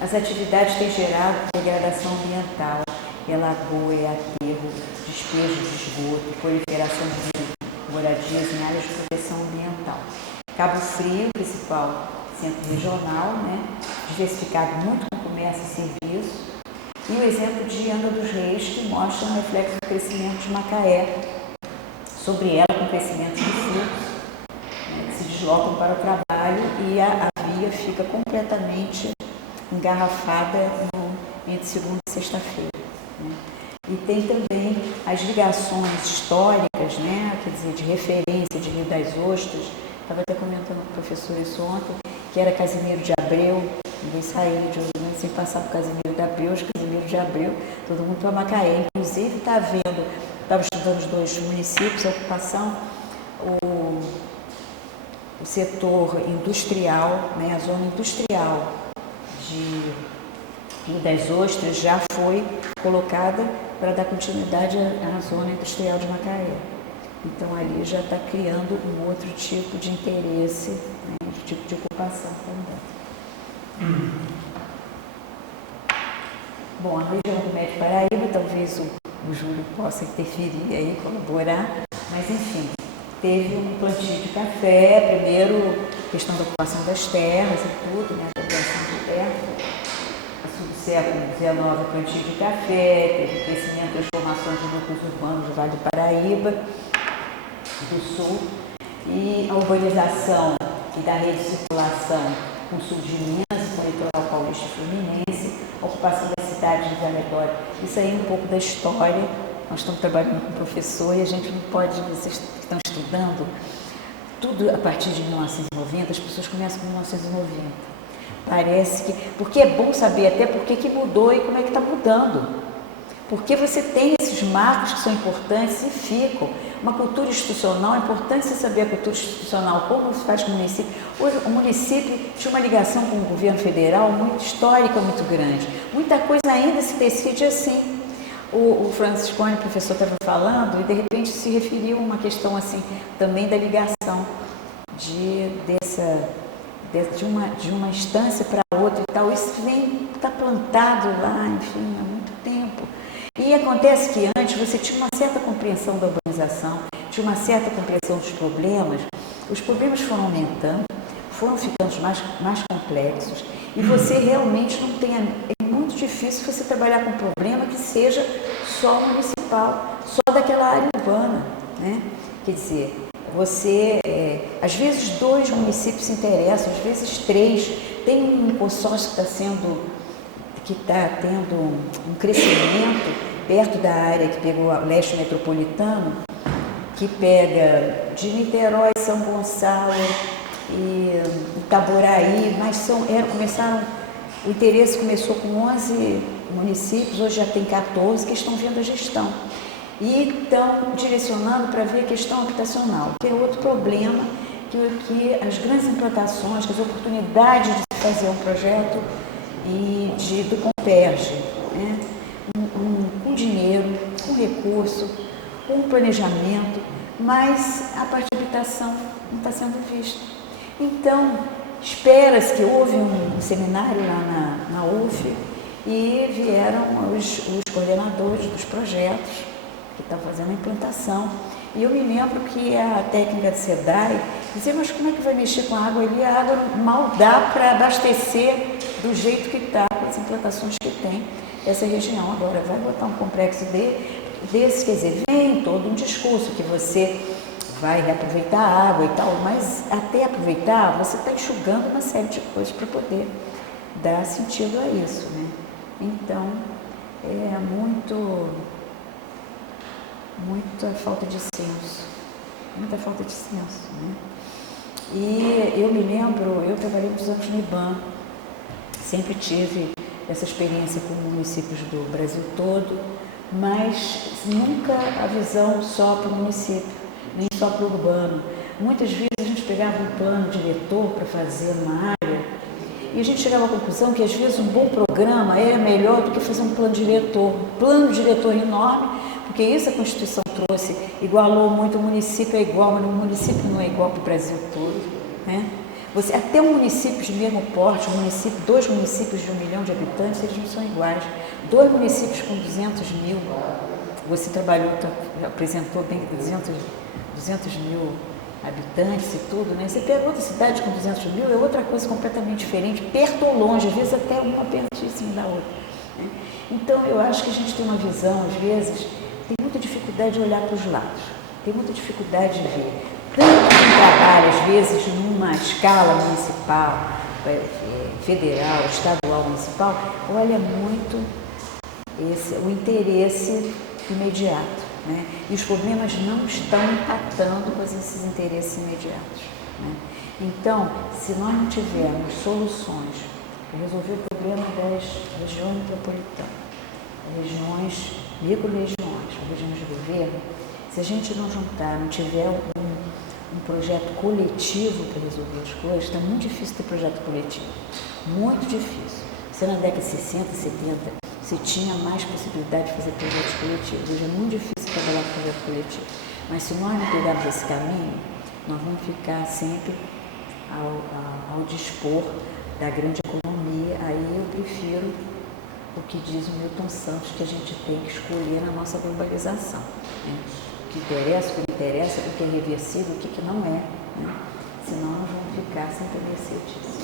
As atividades têm gerado degradação ambiental, lagoa, aterro, despejo de esgoto, proliferação de moradias em áreas de proteção ambiental. Cabo Frio, principal centro regional, né, diversificado muito com comércio e serviço, e o exemplo de Angra dos Reis, que mostra um reflexo do crescimento de Macaé, sobre ela com crescimento de fluxo, né, que se deslocam para o trabalho e a via fica completamente engarrafada entre segunda e sexta-feira, né? E tem também as ligações históricas, né, quer dizer, de referência de Rio das Ostras. Estava até comentando com o professor isso ontem, que era Casimiro de Abreu, ninguém saía de Ouro sem passar por Casimiro de Abreu, Casimiro de Abreu, todo mundo para Macaé. Inclusive, estava estudando os dois municípios, a ocupação, o setor industrial, né, a zona industrial de Rio das Ostras já foi colocada para dar continuidade à zona industrial de Macaé. Então ali já está criando um outro tipo de interesse, né, de tipo de ocupação também. Bom, a região do Médio Paraíba, talvez o Júlio possa interferir aí, colaborar, mas enfim, teve um plantio de café, primeiro questão da ocupação das terras e tudo, né, da ocupação de terra. Século XIX, plantio de café, teve crescimento e transformações de núcleos urbanos do Vale do Paraíba, do Sul, e a urbanização e da rede de circulação com o sul de Minas, com o litoral paulista e fluminense, a ocupação das cidades de Aletório. Isso aí é um pouco da história. Nós estamos trabalhando com o professor e a gente não pode, vocês que estão estudando, tudo a partir de 1990, as pessoas começam com 1990. Parece que, porque é bom saber até por que mudou e como é que está mudando. Porque você tem esses marcos que são importantes e ficam. Uma cultura institucional, é importante você saber a cultura institucional, como se faz com o município. Hoje, o município tinha uma ligação com o governo federal muito histórica, muito grande. Muita coisa ainda se decide assim. O Franciscone, o professor, estava falando, e de repente se referiu a uma questão assim, também da ligação de uma instância para outra e tal. Isso está plantado lá, enfim, há muito tempo. E acontece que antes você tinha uma certa compreensão da urbanização, tinha uma certa compreensão dos problemas. Os problemas foram aumentando, foram ficando mais complexos, e você realmente não tem, é muito muito difícil você trabalhar com um problema que seja só municipal, só daquela área urbana, né? Quer dizer, você, às vezes 2 municípios se interessam, às vezes 3, tem um consórcio que está tendo um crescimento perto da área que pegou o leste metropolitano, que pega de Niterói, São Gonçalo e Itaboraí, mas o interesse começou com 11 municípios, hoje já tem 14 que estão vendo a gestão. E estão direcionando para ver a questão habitacional, que é outro problema, que as grandes implantações, que as oportunidades de se fazer um projeto do Comperj, né? Com dinheiro, com recurso, com planejamento, mas a parte de habitação não está sendo vista. Então, espera-se que houve um seminário lá na UF e vieram os coordenadores dos projetos que estão fazendo a implantação. E eu me lembro que a técnica de SEDAI dizia, mas como é que vai mexer com a água ali? A água mal dá para abastecer do jeito que está, com as implantações que tem essa região. Agora vai botar um complexo desse, quer dizer, vem todo um discurso que você vai reaproveitar a água e tal, mas até aproveitar, você está enxugando uma série de coisas para poder dar sentido a isso, né? Então, é muita falta de senso, né? E eu me lembro, eu trabalhei muitos anos no IBAMA, sempre tive essa experiência com municípios do Brasil todo, mas nunca a visão só para o município, nem só para o urbano. Muitas vezes a gente pegava um plano diretor para fazer numa área e a gente chegava à conclusão que às vezes um bom programa era melhor do que fazer um plano diretor enorme, porque isso a Constituição trouxe, igualou muito, o município é igual, mas o município não é igual para o Brasil todo, né? Até um município de mesmo porte, 2 municípios de 1 milhão de habitantes, eles não são iguais. 2 municípios com 200 mil, você apresentou bem 200 mil habitantes e tudo, né? Você pega outra cidade com 200 mil, é outra coisa completamente diferente, perto ou longe, às vezes até uma pertíssima da outra, né? Então, eu acho que a gente tem uma visão, às vezes, tem muita dificuldade de olhar para os lados, tem muita dificuldade de ver. Tanto quem trabalha, às vezes, numa escala municipal, federal, estadual, municipal, olha muito o interesse imediato, né? E os problemas não estão impactando com esses interesses imediatos, né? Então, se nós não tivermos soluções para resolver o problema das regiões metropolitanas, micro-regiões, regiões de governo, se a gente não juntar, não tiver um projeto coletivo para resolver as coisas, está muito difícil ter projeto coletivo, muito difícil. Você na década de 60, 70, você tinha mais possibilidade de fazer projetos coletivos, hoje é muito difícil trabalhar com projeto coletivo. Mas se nós não pegarmos esse caminho, nós vamos ficar sempre ao dispor da grande economia. Aí eu prefiro o que diz o Milton Santos, que a gente tem que escolher na nossa globalização, né? O que interessa, o que não interessa, o que é reversível, o que não é, né? Senão nós vamos ficar sempre a mercê disso.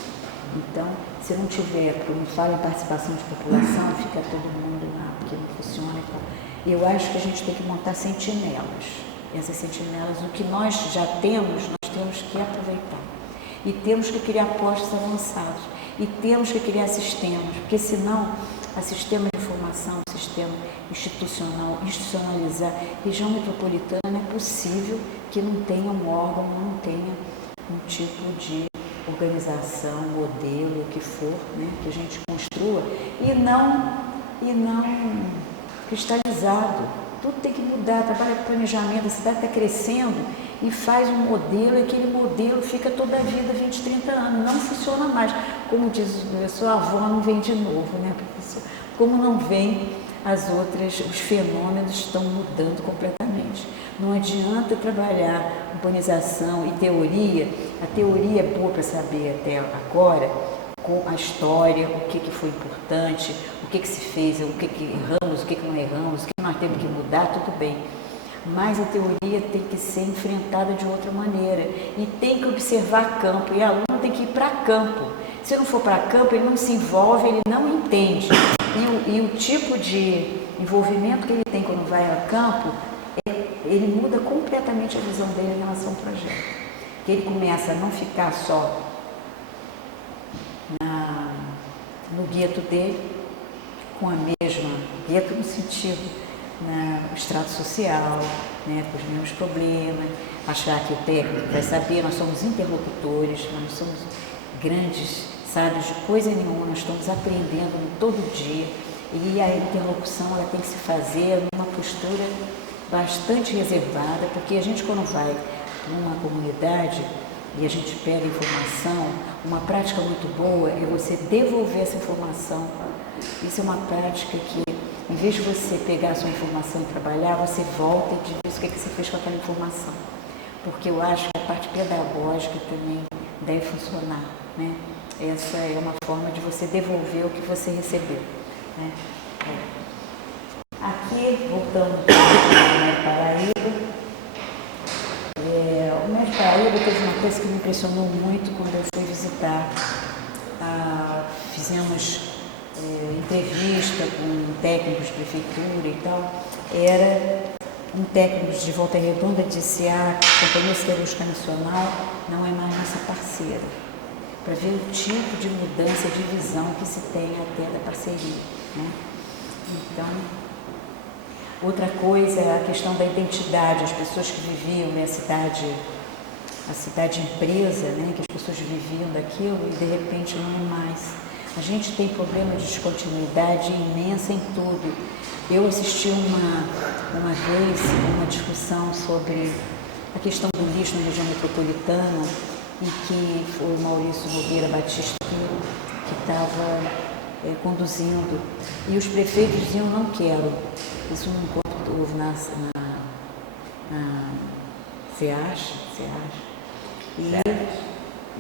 Então, se não tiver, porque não fala em participação de população, fica todo mundo lá, porque não funciona e tal. Eu acho que a gente tem que montar sentinelas. Essas sentinelas, o que nós já temos, nós temos que aproveitar. E temos que criar postos avançados. E temos que criar sistemas, porque senão, a sistema de informação, sistema institucionalizar, região metropolitana é possível que não tenha um órgão, não tenha um tipo de organização, modelo, o que for, né, que a gente construa e não cristalizado. Tudo tem que mudar, trabalha com planejamento, a cidade está crescendo e faz um modelo, e aquele modelo fica toda a vida, 20, 30 anos, não funciona mais. Como diz o professor, a avó não vem de novo, né, professor? Como não vem os fenômenos estão mudando completamente. Não adianta trabalhar urbanização e teoria, a teoria é boa para saber até agora, com a história, o que foi importante, o que se fez, o que erramos, o que não erramos, o que nós temos que mudar, tudo bem. Mas a teoria tem que ser enfrentada de outra maneira e tem que observar campo, e o aluno tem que ir para campo. Se não for para campo, ele não se envolve, ele não entende. E o tipo de envolvimento que ele tem quando vai ao campo, ele muda completamente a visão dele em relação ao projeto. Que ele começa a não ficar só no gueto dele, com a mesma, gueto no sentido, no extrato social, né, com os mesmos problemas, achar que o técnico vai saber, nós somos interlocutores, nós não somos grandes sábios de coisa nenhuma, nós estamos aprendendo todo dia, e a interlocução ela tem que se fazer numa postura bastante reservada, porque a gente quando vai numa comunidade e a gente pega informação, uma prática muito boa é você devolver essa informação. Isso é uma prática que, em vez de você pegar a sua informação e trabalhar, você volta e diz o que você fez com aquela informação. Porque eu acho que a parte pedagógica também deve funcionar, né? Essa é uma forma de você devolver o que você recebeu, né? Aqui, voltando para o Médio Paraíba, o Médio Paraíba teve uma coisa que me impressionou muito quando eu fui visitar. Fizemos entrevista com técnicos de prefeitura e tal. Era um técnico de Volta Redonda disse: a Companhia Siderúrgica Nacional não é mais nossa parceira, para ver o tipo de mudança de visão que se tem até da parceria, né? Então, outra coisa é a questão da identidade, as pessoas que viviam na cidade, a cidade empresa, né, que as pessoas viviam daquilo e de repente não é mais. A gente tem problema de descontinuidade imensa em tudo. Eu assisti uma vez uma discussão sobre a questão do lixo na região metropolitana e que foi o Maurício Nogueira Batista que estava conduzindo, e os prefeitos diziam: não quero. Isso num encontro que houve na CEAS,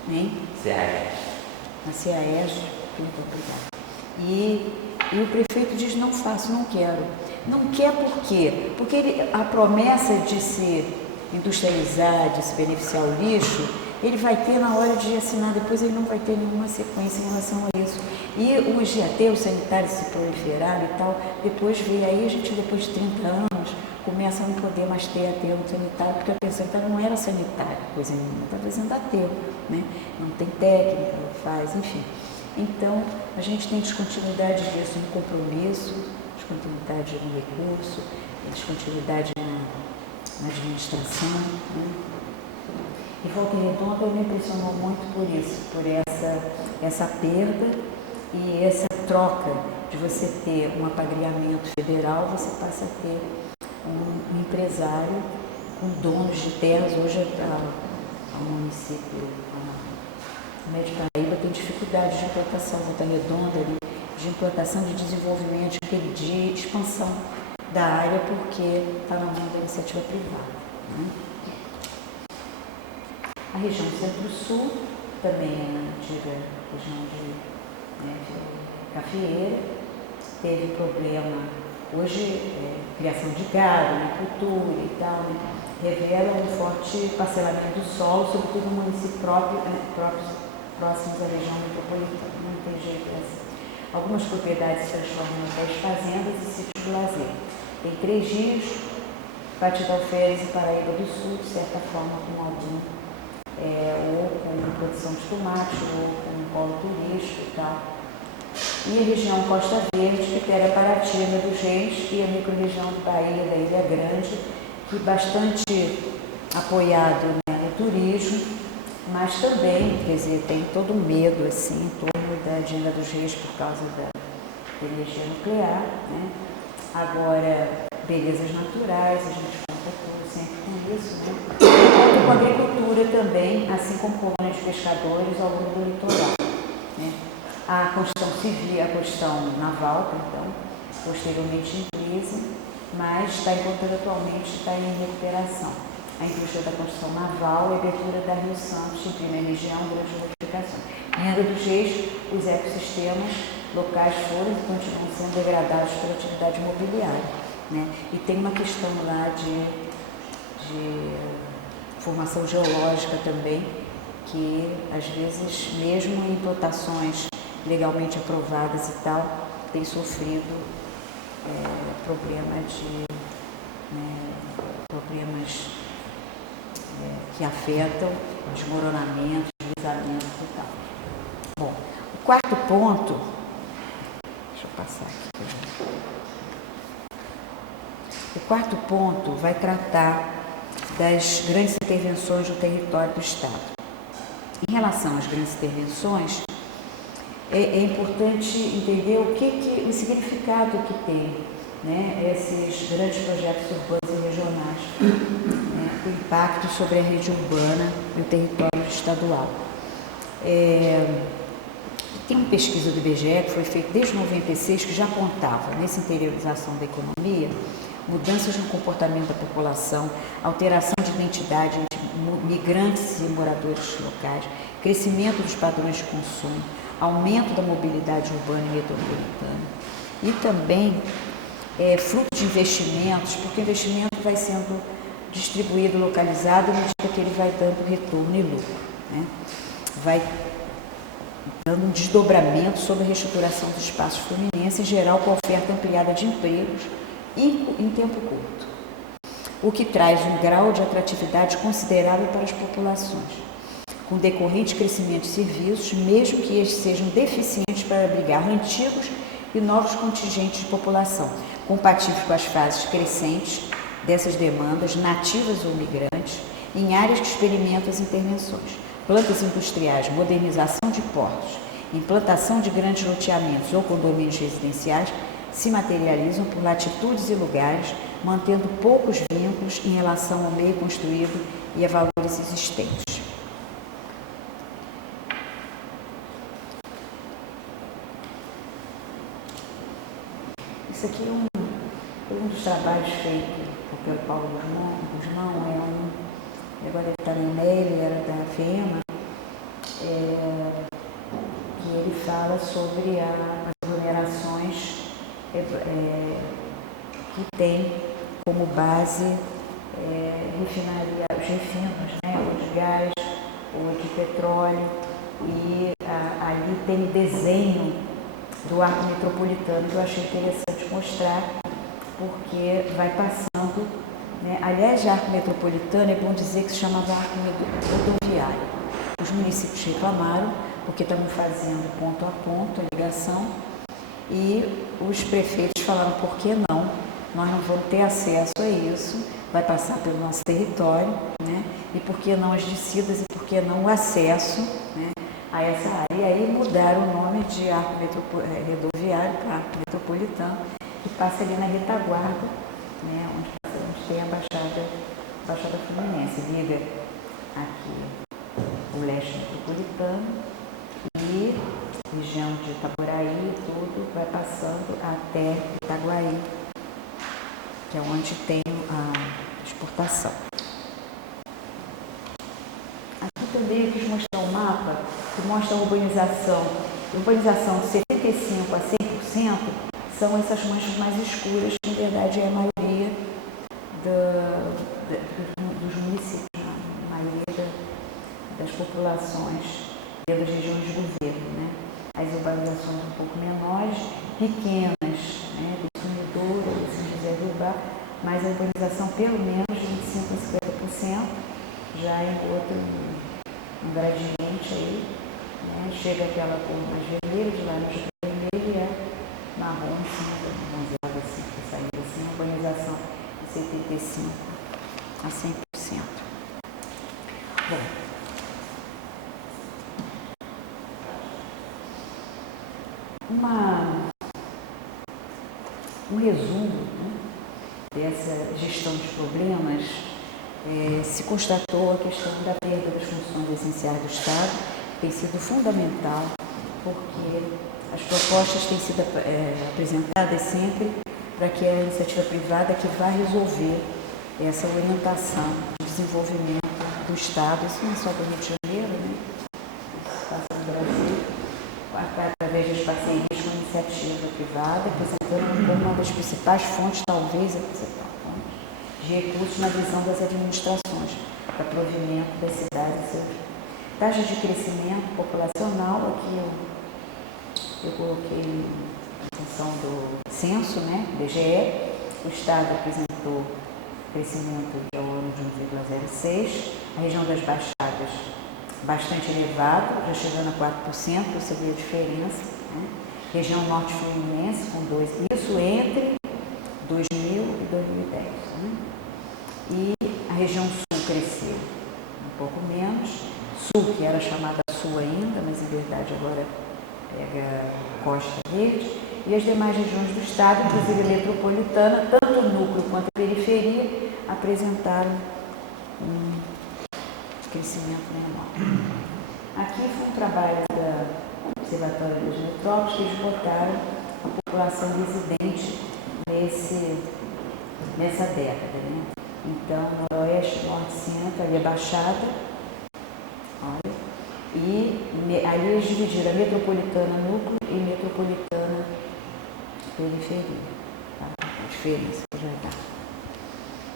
na CEAES, e o prefeito diz: não faço, não quero. Não quer por quê? Porque a promessa de se industrializar, de se beneficiar o lixo, ele vai ter na hora de assinar, depois ele não vai ter nenhuma sequência em relação a isso. E os aterros sanitários se proliferaram e tal, depois veio aí, a gente depois de 30 anos começa a não poder mais ter aterro sanitário, porque a aterro sanitário não era sanitário, coisa nenhuma, está fazendo aterro, né? Não tem técnica, não faz, enfim. Então, a gente tem descontinuidade disso no compromisso, descontinuidade no recurso, descontinuidade na administração, né? E Volta Redonda me impressionou muito por isso, por essa perda e essa troca de você ter um apagreamento federal, você passa a ter um empresário com donos de terras. Hoje o município, o Médio Paraíba, tem dificuldade de implantação, Volta Redonda, de implantação, de desenvolvimento, de expansão da área, porque está na mão da iniciativa privada, né? A região Centro-Sul também é uma antiga região de cafeeira, teve problema, hoje criação de gado, agricultura e tal, né? Revela um forte parcelamento do solo, sobretudo no município próximos à região metropolitana, não tem jeito assim. Algumas propriedades se transformam em 10 fazendas e sítios de lazer. Tem 3 rios, Batidão Férias e Paraíba do Sul, de certa forma com algum ou com produção de tomate, ou com um polo turístico e tal. E a região Costa Verde, que pega Paraty, Angra dos Reis, e a microrregião de Bahia, da Ilha Grande, que bastante apoiado, né, no turismo, mas também, quer dizer, tem todo o medo assim, em torno da Angra dos Reis por causa da energia nuclear, né? Agora, belezas naturais, a gente conta tudo sempre com isso, né? Com a agricultura também, assim como colônia de pescadores ao longo do litoral, né? A Constituição Civil, a Constituição Naval, então, posteriormente em crise, mas está encontrando atualmente, está em recuperação. A indústria da construção naval e a abertura da Rio Santos imprime a região grandes modificações. Em Angra dos Reis, os ecossistemas locais foram e continuam sendo degradados pela atividade imobiliária, né? E tem uma questão lá de formação geológica também, que às vezes, mesmo em plantações legalmente aprovadas e tal, tem sofrido problemas que afetam desmoronamentos, deslizamentos e tal. Bom, o quarto ponto, deixa eu passar aqui. O quarto ponto vai tratar das grandes intervenções no território do Estado. Em relação às grandes intervenções, é importante entender o significado que tem, né, esses grandes projetos urbanos e regionais, né, o impacto sobre a rede urbana e o território estadual. Tem uma pesquisa do IBGE que foi feita desde 96 que já apontava nessa interiorização da economia mudanças no comportamento da população, alteração de identidade entre migrantes e moradores locais, crescimento dos padrões de consumo, aumento da mobilidade urbana e metropolitana e também fruto de investimentos, porque o investimento vai sendo distribuído, localizado, à medida que ele vai dando retorno e lucro, né? Vai dando um desdobramento sobre a reestruturação dos espaços fluminenses, em geral com a oferta ampliada de empregos em tempo curto, o que traz um grau de atratividade considerável para as populações, com decorrente crescimento de serviços, mesmo que estes sejam deficientes para abrigar antigos e novos contingentes de população, compatíveis com as fases crescentes dessas demandas, nativas ou migrantes, em áreas que experimentam as intervenções, plantas industriais, modernização de portos, implantação de grandes loteamentos ou condomínios residenciais, se materializam por latitudes e lugares, mantendo poucos vínculos em relação ao meio construído e a valores existentes. Isso aqui é um dos trabalhos feitos pelo Paulo Guzmão, agora ele está no ENEA, ele era da FEMA, que ele fala sobre as aglomerações que tem como base refinaria, os refinos, né, o de gás, o de petróleo, e ali tem desenho do arco metropolitano que eu achei interessante mostrar, porque vai passando, né, aliás, de arco metropolitano é bom dizer que se chamava arco rodoviário. Os municípios reclamaram porque estavam fazendo ponto a ponto a ligação, e os prefeitos falaram, por que não? Nós não vamos ter acesso a isso, vai passar pelo nosso território, né? E por que não as descidas e por que não o acesso, né, a essa área? E aí mudaram o nome de arco rodoviário para arco metropolitano, que passa ali na retaguarda, né, onde tem a Baixada Fluminense, liga aqui o leste metropolitano e região de Itaboraí, tudo vai passando até Itaguaí, que é onde tem a exportação. Aqui também eu quis mostrar um mapa que mostra a urbanização de 75% a 100%, são essas manchas mais escuras, que na verdade é a maioria dos municípios, a maioria das populações das regiões de governo, né? As urbanizações um pouco menores, pequenas, né, de Sumidouro, de São José do Bar, mas a urbanização pelo menos 25% a 50%, já em um gradiente aí, né, chega aquela cor mais vermelha, de laranja vermelha, e é marrom, cinza, bronzeada assim, saindo assim, urbanização de 75% a 100%. Bom, um resumo, né, dessa gestão de problemas, se constatou a questão da perda das funções essenciais do Estado, que tem sido fundamental, porque as propostas têm sido apresentadas sempre para que a iniciativa privada que vá resolver essa orientação de desenvolvimento do Estado, isso não é só do Rio de Janeiro, né, isso passa no Brasil, através das parcerias com a iniciativa privada, apresentando como uma das principais fontes, talvez a principal fonte, de recursos na visão das administrações, para provimento das cidades. Taxa de crescimento populacional, aqui eu coloquei função do censo, né, IBGE. O Estado apresentou crescimento ao ano de 1,06%, a região das Baixadas bastante elevado, já chegando a 4%, você vê a diferença, né? Região Norte Fluminense com 2%, isso entre 2000 e 2010. Né? E a região Sul cresceu um pouco menos, Sul, que era chamada Sul ainda, mas em verdade agora pega Costa Verde, e as demais regiões do estado, inclusive a metropolitana, tanto o núcleo quanto a periferia, apresentaram um crescimento menor. Aqui foi um trabalho da Observatório das Metrópoles que eles botaram a população residente nessa década. Né? Então, Noroeste, Norte, Centro, ali é Baixada, olha, e ali eles dividiram a metropolitana núcleo e metropolitana periferia. Tá? A diferença que já dá.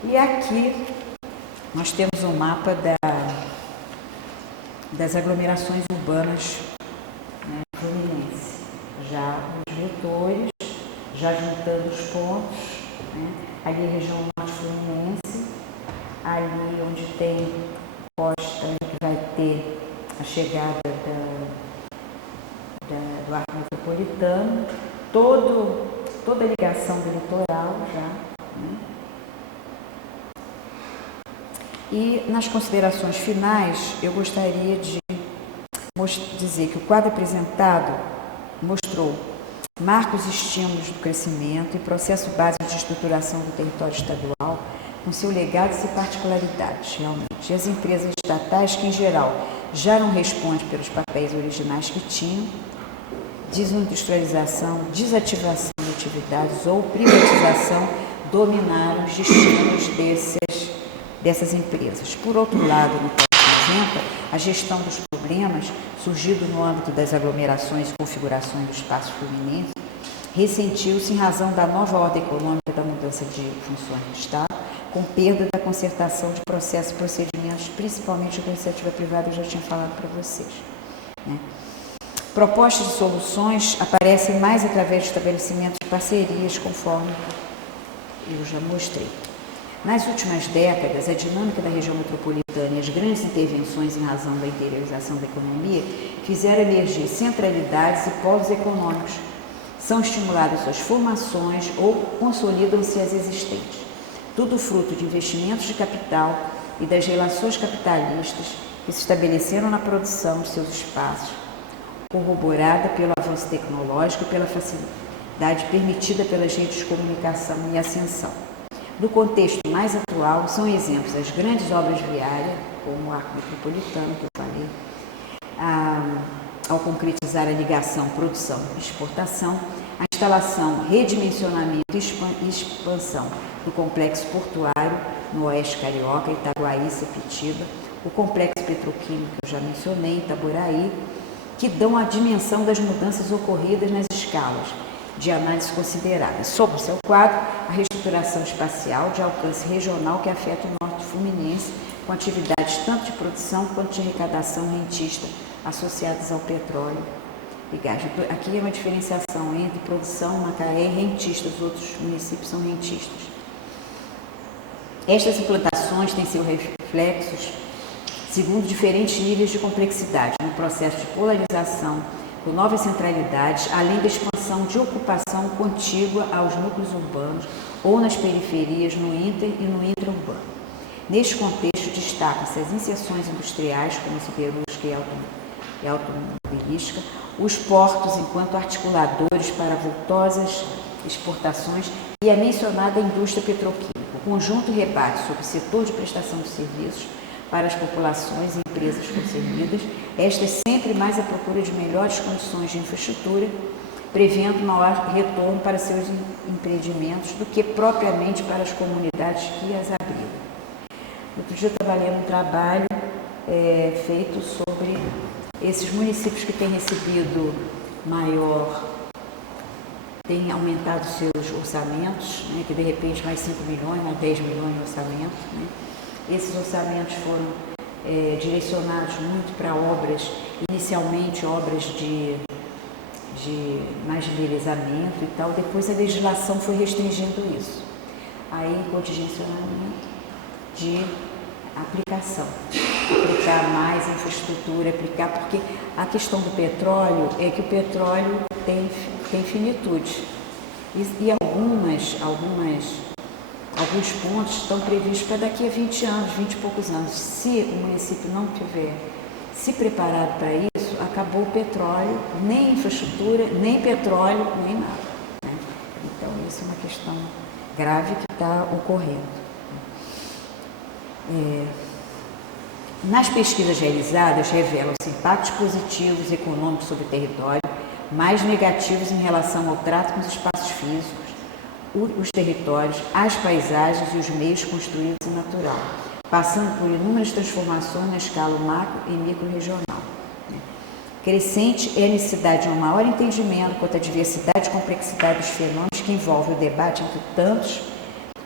E aqui nós temos um mapa das aglomerações urbanas, né, fluminense. Já os vetores, já juntando os pontos, né, ali a região norte fluminense, ali onde tem Costa, que vai ter a chegada do arco metropolitano, toda a ligação do litoral já. Né? E nas considerações finais, eu gostaria de dizer que o quadro apresentado mostrou marcos e estímulos do crescimento e processo básico de estruturação do território estadual, com seus legados e particularidades, realmente. E as empresas estatais, que em geral já não respondem pelos papéis originais que tinham, desindustrialização, desativação de atividades ou privatização, dominaram os destinos dessas empresas. Por outro lado, no pós-90, a gestão dos problemas, surgido no âmbito das aglomerações e configurações do espaço fluminense, ressentiu-se em razão da nova ordem econômica da mudança de funções do Estado, com perda da concertação de processos e procedimentos, principalmente da iniciativa privada, eu já tinha falado para vocês. Né? Propostas de soluções aparecem mais através do estabelecimento de parcerias, conforme eu já mostrei. Nas últimas décadas, a dinâmica da região metropolitana e as grandes intervenções em razão da interiorização da economia fizeram emergir centralidades e polos econômicos. São estimuladas suas formações ou consolidam-se as existentes. Tudo fruto de investimentos de capital e das relações capitalistas que se estabeleceram na produção de seus espaços, corroborada pelo avanço tecnológico e pela facilidade permitida pelas redes de comunicação e ascensão. No contexto mais atual, são exemplos as grandes obras viárias, como o arco metropolitano, que eu falei, ao concretizar a ligação produção e exportação, a instalação, redimensionamento e expansão do complexo portuário no Oeste Carioca, Itaguaí, Sepitiba, o complexo petroquímico que eu já mencionei, Itaboraí, que dão a dimensão das mudanças ocorridas nas escalas de análise consideradas. Sobre o seu quadro, a reestruturação espacial de alcance regional que afeta o norte fluminense, com atividades tanto de produção quanto de arrecadação rentista associadas ao petróleo e gás. Aqui é uma diferenciação entre produção, Macaé e rentista, os outros municípios são rentistas. Estas implantações têm seus reflexos segundo diferentes níveis de complexidade, no processo de polarização, com novas centralidades, além da expansão de ocupação contígua aos núcleos urbanos ou nas periferias, no inter e no intraurbano. Neste contexto, destacam-se as inserções industriais, como a siderúrgica e automobilística, os portos enquanto articuladores para vultosas exportações e a mencionada indústria petroquímica. O conjunto rebate sobre o setor de prestação de serviços para as populações e empresas concernidas, estas sempre mais à procura de melhores condições de infraestrutura, prevendo maior retorno para seus empreendimentos do que propriamente para as comunidades que as abrigam. Outro dia eu trabalhei num trabalho feito sobre esses municípios que têm recebido têm aumentado seus orçamentos, né, que de repente mais 5 milhões, mais 10 milhões de orçamento, né. Esses orçamentos foram direcionados muito para obras, inicialmente obras de de marginalizamento e tal. Depois a legislação foi restringindo isso. Aí contingenciamento de aplicação, aplicar mais infraestrutura, aplicar, porque a questão do petróleo é que o petróleo tem finitude e alguns pontos estão previstos para daqui a 20 anos, 20 e poucos anos. Se o município não tiver se preparado para isso, acabou o petróleo, nem infraestrutura, nem petróleo, nem nada, né? Então isso é uma questão grave que está ocorrendo. Nas pesquisas realizadas, revelam-se impactos positivos econômicos sobre o território, mais negativos em relação ao trato com os espaços físicos, os territórios, as paisagens e os meios construídos e natural, passando por inúmeras transformações na escala macro e micro-regional. Crescente é a necessidade de um maior entendimento quanto à diversidade e complexidade dos fenômenos que envolve o debate entre tantos,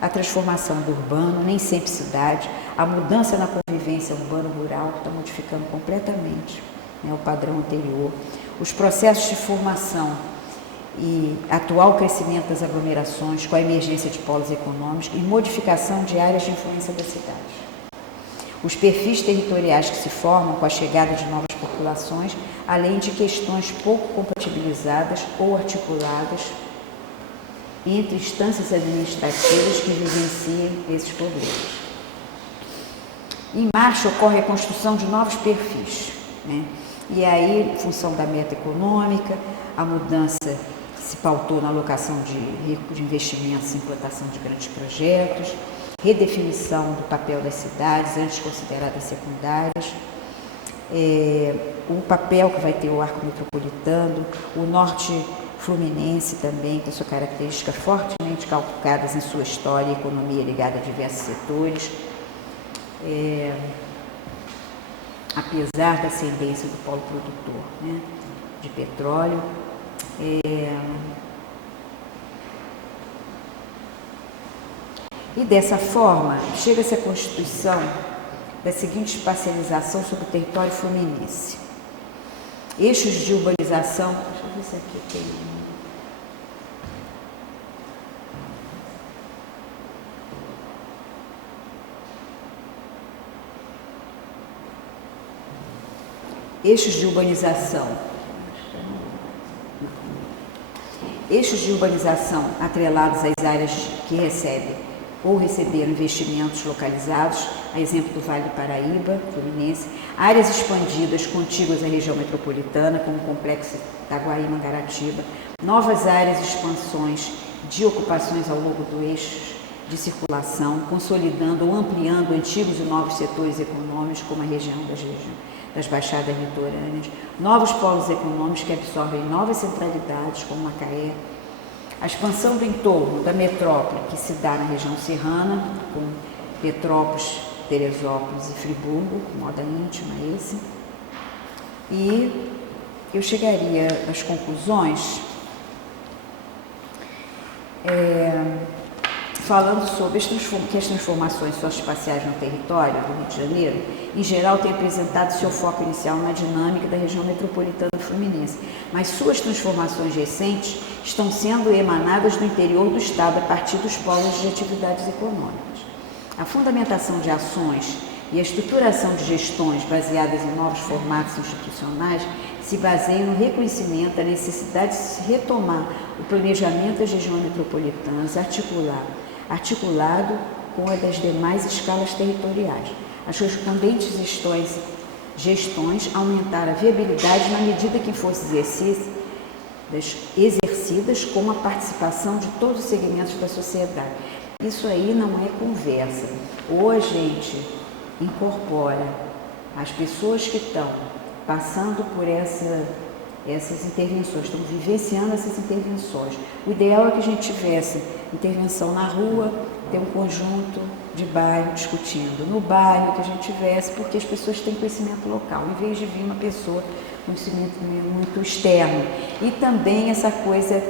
a transformação do urbano, nem sempre cidade, a mudança na convivência urbano-rural, que está modificando completamente, né, o padrão anterior, os processos de formação e atual crescimento das aglomerações com a emergência de polos econômicos e modificação de áreas de influência da cidade. Os perfis territoriais que se formam com a chegada de novas populações, além de questões pouco compatibilizadas ou articuladas entre instâncias administrativas que vivenciem esses problemas. Em março ocorre a construção de novos perfis, né? E aí, em função da meta econômica, a mudança se pautou na alocação de investimentos e implantação de grandes projetos, redefinição do papel das cidades, antes consideradas secundárias, o papel que vai ter o arco metropolitano, o norte fluminense também, com sua característica fortemente calcadas em sua história e economia ligada a diversos setores, apesar da ascendência do polo produtor, né, de petróleo. E dessa forma, chega-se à constituição da seguinte espacialização sobre o território fluminense. Eixos de urbanização, deixa eu ver se aqui tem... Eixos de urbanização. Eixos de urbanização atrelados às áreas que recebem ou receberam investimentos localizados, a exemplo do Vale do Paraíba, Fluminense, áreas expandidas contíguas à região metropolitana, como o Complexo Itaguaí, Mangaratiba, novas áreas e expansões de ocupações ao longo do eixo de circulação, consolidando ou ampliando antigos e novos setores econômicos, como a região das baixadas litorâneas, novos polos econômicos que absorvem novas centralidades, como Macaé, a expansão do entorno da metrópole, que se dá na região serrana, com Petrópolis, Teresópolis e Friburgo, com moda íntima esse. E eu chegaria às conclusões falando sobre que as transformações socioespaciais no território do Rio de Janeiro, em geral, têm apresentado seu foco inicial na dinâmica da região metropolitana fluminense, mas suas transformações recentes estão sendo emanadas do interior do Estado a partir dos polos de atividades econômicas. A fundamentação de ações e a estruturação de gestões baseadas em novos formatos institucionais se baseiam no reconhecimento da necessidade de se retomar o planejamento das regiões metropolitanas articulado com a das demais escalas territoriais. As correspondentes gestões aumentaram a viabilidade na medida que fossem exercidas com a participação de todos os segmentos da sociedade. Isso aí não é conversa. Ou a gente incorpora as pessoas que estão passando por essas intervenções, estão vivenciando essas intervenções. O ideal é que a gente tivesse intervenção na rua, ter um conjunto de bairro discutindo. No bairro que a gente tivesse, porque as pessoas têm conhecimento local, em vez de vir uma pessoa com conhecimento muito externo. E também essa coisa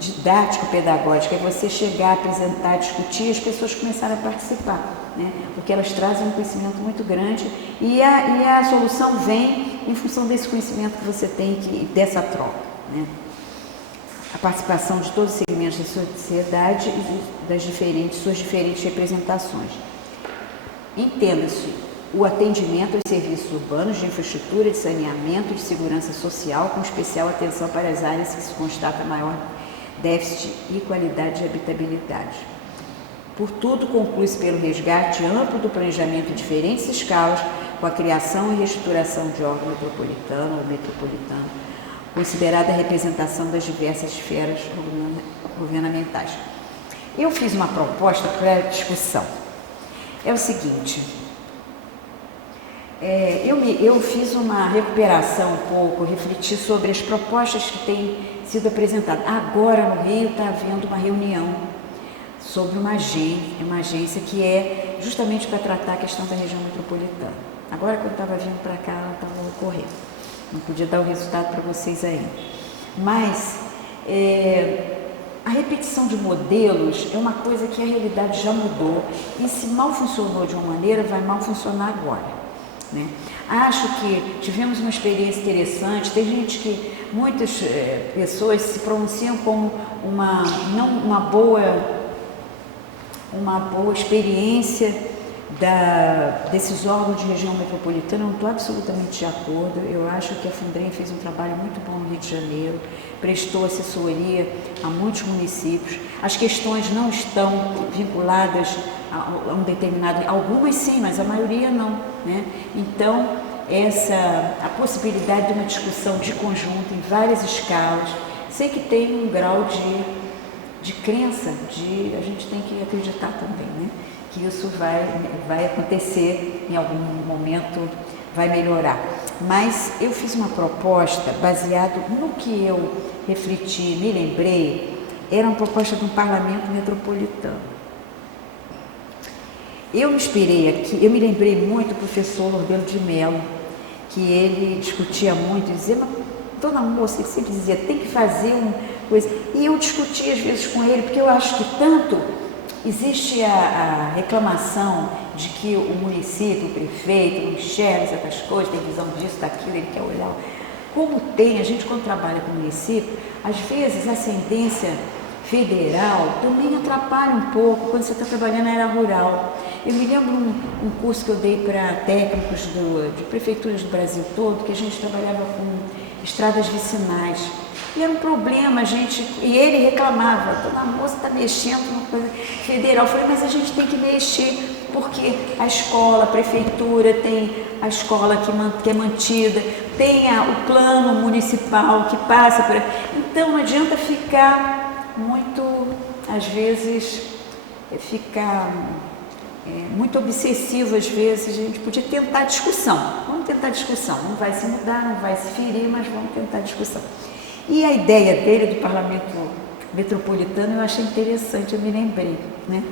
didático-pedagógica, é você chegar, apresentar, discutir e as pessoas começarem a participar, né? Porque elas trazem um conhecimento muito grande e a solução vem em função desse conhecimento que você tem, dessa troca, né? a participação de todos os segmentos da sociedade e suas diferentes representações. Entenda-se o atendimento aos serviços urbanos de infraestrutura, de saneamento, de segurança social, com especial atenção para as áreas que se constata maior déficit e qualidade de habitabilidade. Por tudo, conclui-se pelo resgate amplo do planejamento em diferentes escalas, com a criação e reestruturação de órgão metropolitano ou metropolitano, considerada a representação das diversas esferas governamentais. Eu fiz uma proposta para discussão. É o seguinte, eu fiz uma recuperação um pouco, refleti sobre as propostas que têm sido apresentadas. Agora no Rio está havendo uma reunião sobre uma agência que é justamente para tratar a questão da região metropolitana. Agora, quando eu estava vindo para cá, ela estava ocorrendo. Não podia dar o resultado para vocês ainda. Mas a repetição de modelos é uma coisa que a realidade já mudou e se mal funcionou de uma maneira, vai mal funcionar agora, né? Acho que tivemos uma experiência interessante. Tem gente que, muitas pessoas se pronunciam como uma boa experiência desses órgãos de região metropolitana. Eu não estou absolutamente de acordo. Eu acho que a Fundrem fez um trabalho muito bom no Rio de Janeiro, prestou assessoria a muitos municípios. As questões não estão vinculadas a um determinado... Algumas sim, mas a maioria não, né? Então, a possibilidade de uma discussão de conjunto em várias escalas, sei que tem um grau de crença, a gente tem que acreditar também, né? Que isso vai acontecer em algum momento, vai melhorar. Mas eu fiz uma proposta baseada no que eu refleti, me lembrei, era uma proposta de um parlamento metropolitano. Eu me inspirei aqui, eu me lembrei muito do professor Lorbelo de Mello, que ele discutia muito, dizia, mas, dona moça, ele sempre dizia, tem que fazer uma coisa. E eu discutia às vezes com ele, porque eu acho que tanto existe a reclamação de que o município, o prefeito, não enxerga certas coisas, tem visão disso, daquilo, ele quer olhar. Como a gente quando trabalha com o município, às vezes a ascendência federal também atrapalha um pouco quando você está trabalhando na área rural. Eu me lembro um curso que eu dei para técnicos de prefeituras do Brasil todo, que a gente trabalhava com estradas vicinais. E era um problema, e ele reclamava, a moça está mexendo no coisa federal. Eu falei, mas a gente tem que mexer, porque a escola, a prefeitura tem a escola que é mantida, tem o plano municipal que passa por... Então não adianta ficar muito, às vezes, muito obsessivo, às vezes. A gente podia tentar discussão. Vamos tentar discussão, não vai se mudar, não vai se ferir, mas vamos tentar discussão. E a ideia dele do parlamento metropolitano eu achei interessante, eu me lembrei, né?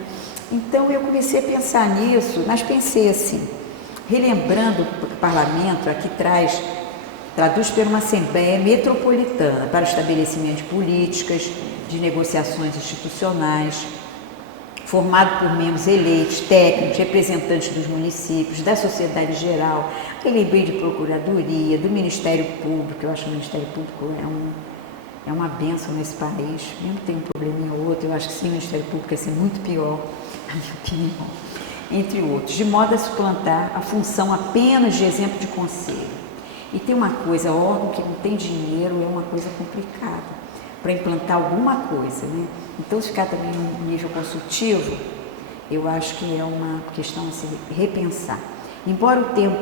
Então eu comecei a pensar nisso, mas pensei assim, relembrando o parlamento, aqui traduz para uma assembleia metropolitana para o estabelecimento de políticas, de negociações institucionais, formado por membros eleitos, técnicos, representantes dos municípios, da sociedade geral. Eu lembrei de procuradoria, do Ministério Público. Eu acho que o Ministério Público é uma bênção nesse país, mesmo que tenha um probleminha ou outro. Eu acho que sim, o Ministério Público ia ser muito pior, na minha opinião, entre outros, de modo a suplantar a função apenas de exemplo de conselho. E tem uma coisa, órgão que não tem dinheiro é uma coisa complicada para implantar alguma coisa, né? Então, se ficar também no nível consultivo, eu acho que é uma questão a se repensar. Embora o termo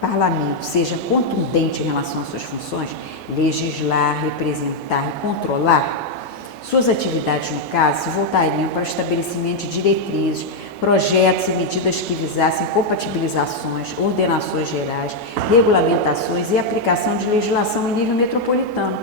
parlamento seja contundente em relação às suas funções, legislar, representar e controlar, suas atividades, no caso, se voltariam para o estabelecimento de diretrizes, projetos e medidas que visassem compatibilizações, ordenações gerais, regulamentações e aplicação de legislação em nível metropolitano.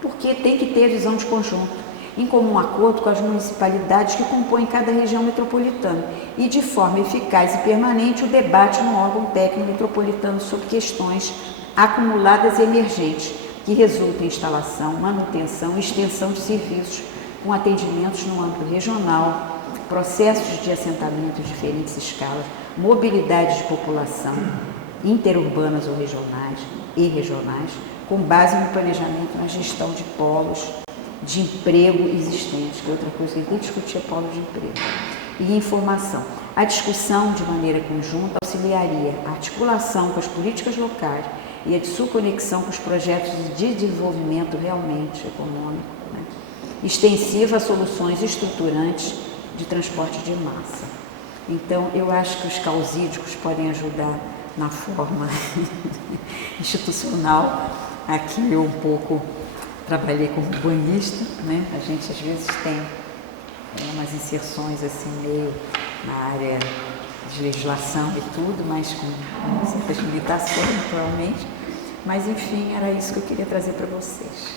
Porque tem que ter visão de conjunto, em comum acordo com as municipalidades que compõem cada região metropolitana e, de forma eficaz e permanente, o debate no órgão técnico metropolitano sobre questões acumuladas e emergentes, que resultam em instalação, manutenção e extensão de serviços com atendimentos no âmbito regional, processos de assentamento de diferentes escalas, mobilidade de população, interurbanas ou regionais, e regionais, com base no planejamento e na gestão de polos de emprego existentes, que é outra coisa que a gente tem que discutir, é polo de emprego. E informação. A discussão de maneira conjunta auxiliaria a articulação com as políticas locais e a de sua conexão com os projetos de desenvolvimento realmente econômico, né? Extensiva a soluções estruturantes de transporte de massa. Então, eu acho que os causídicos podem ajudar na forma institucional. Aqui eu um pouco trabalhei como banhista, né? A gente às vezes tem umas inserções assim meio na área de legislação e tudo, mas com certas limitações, naturalmente. Mas enfim, era isso que eu queria trazer para vocês.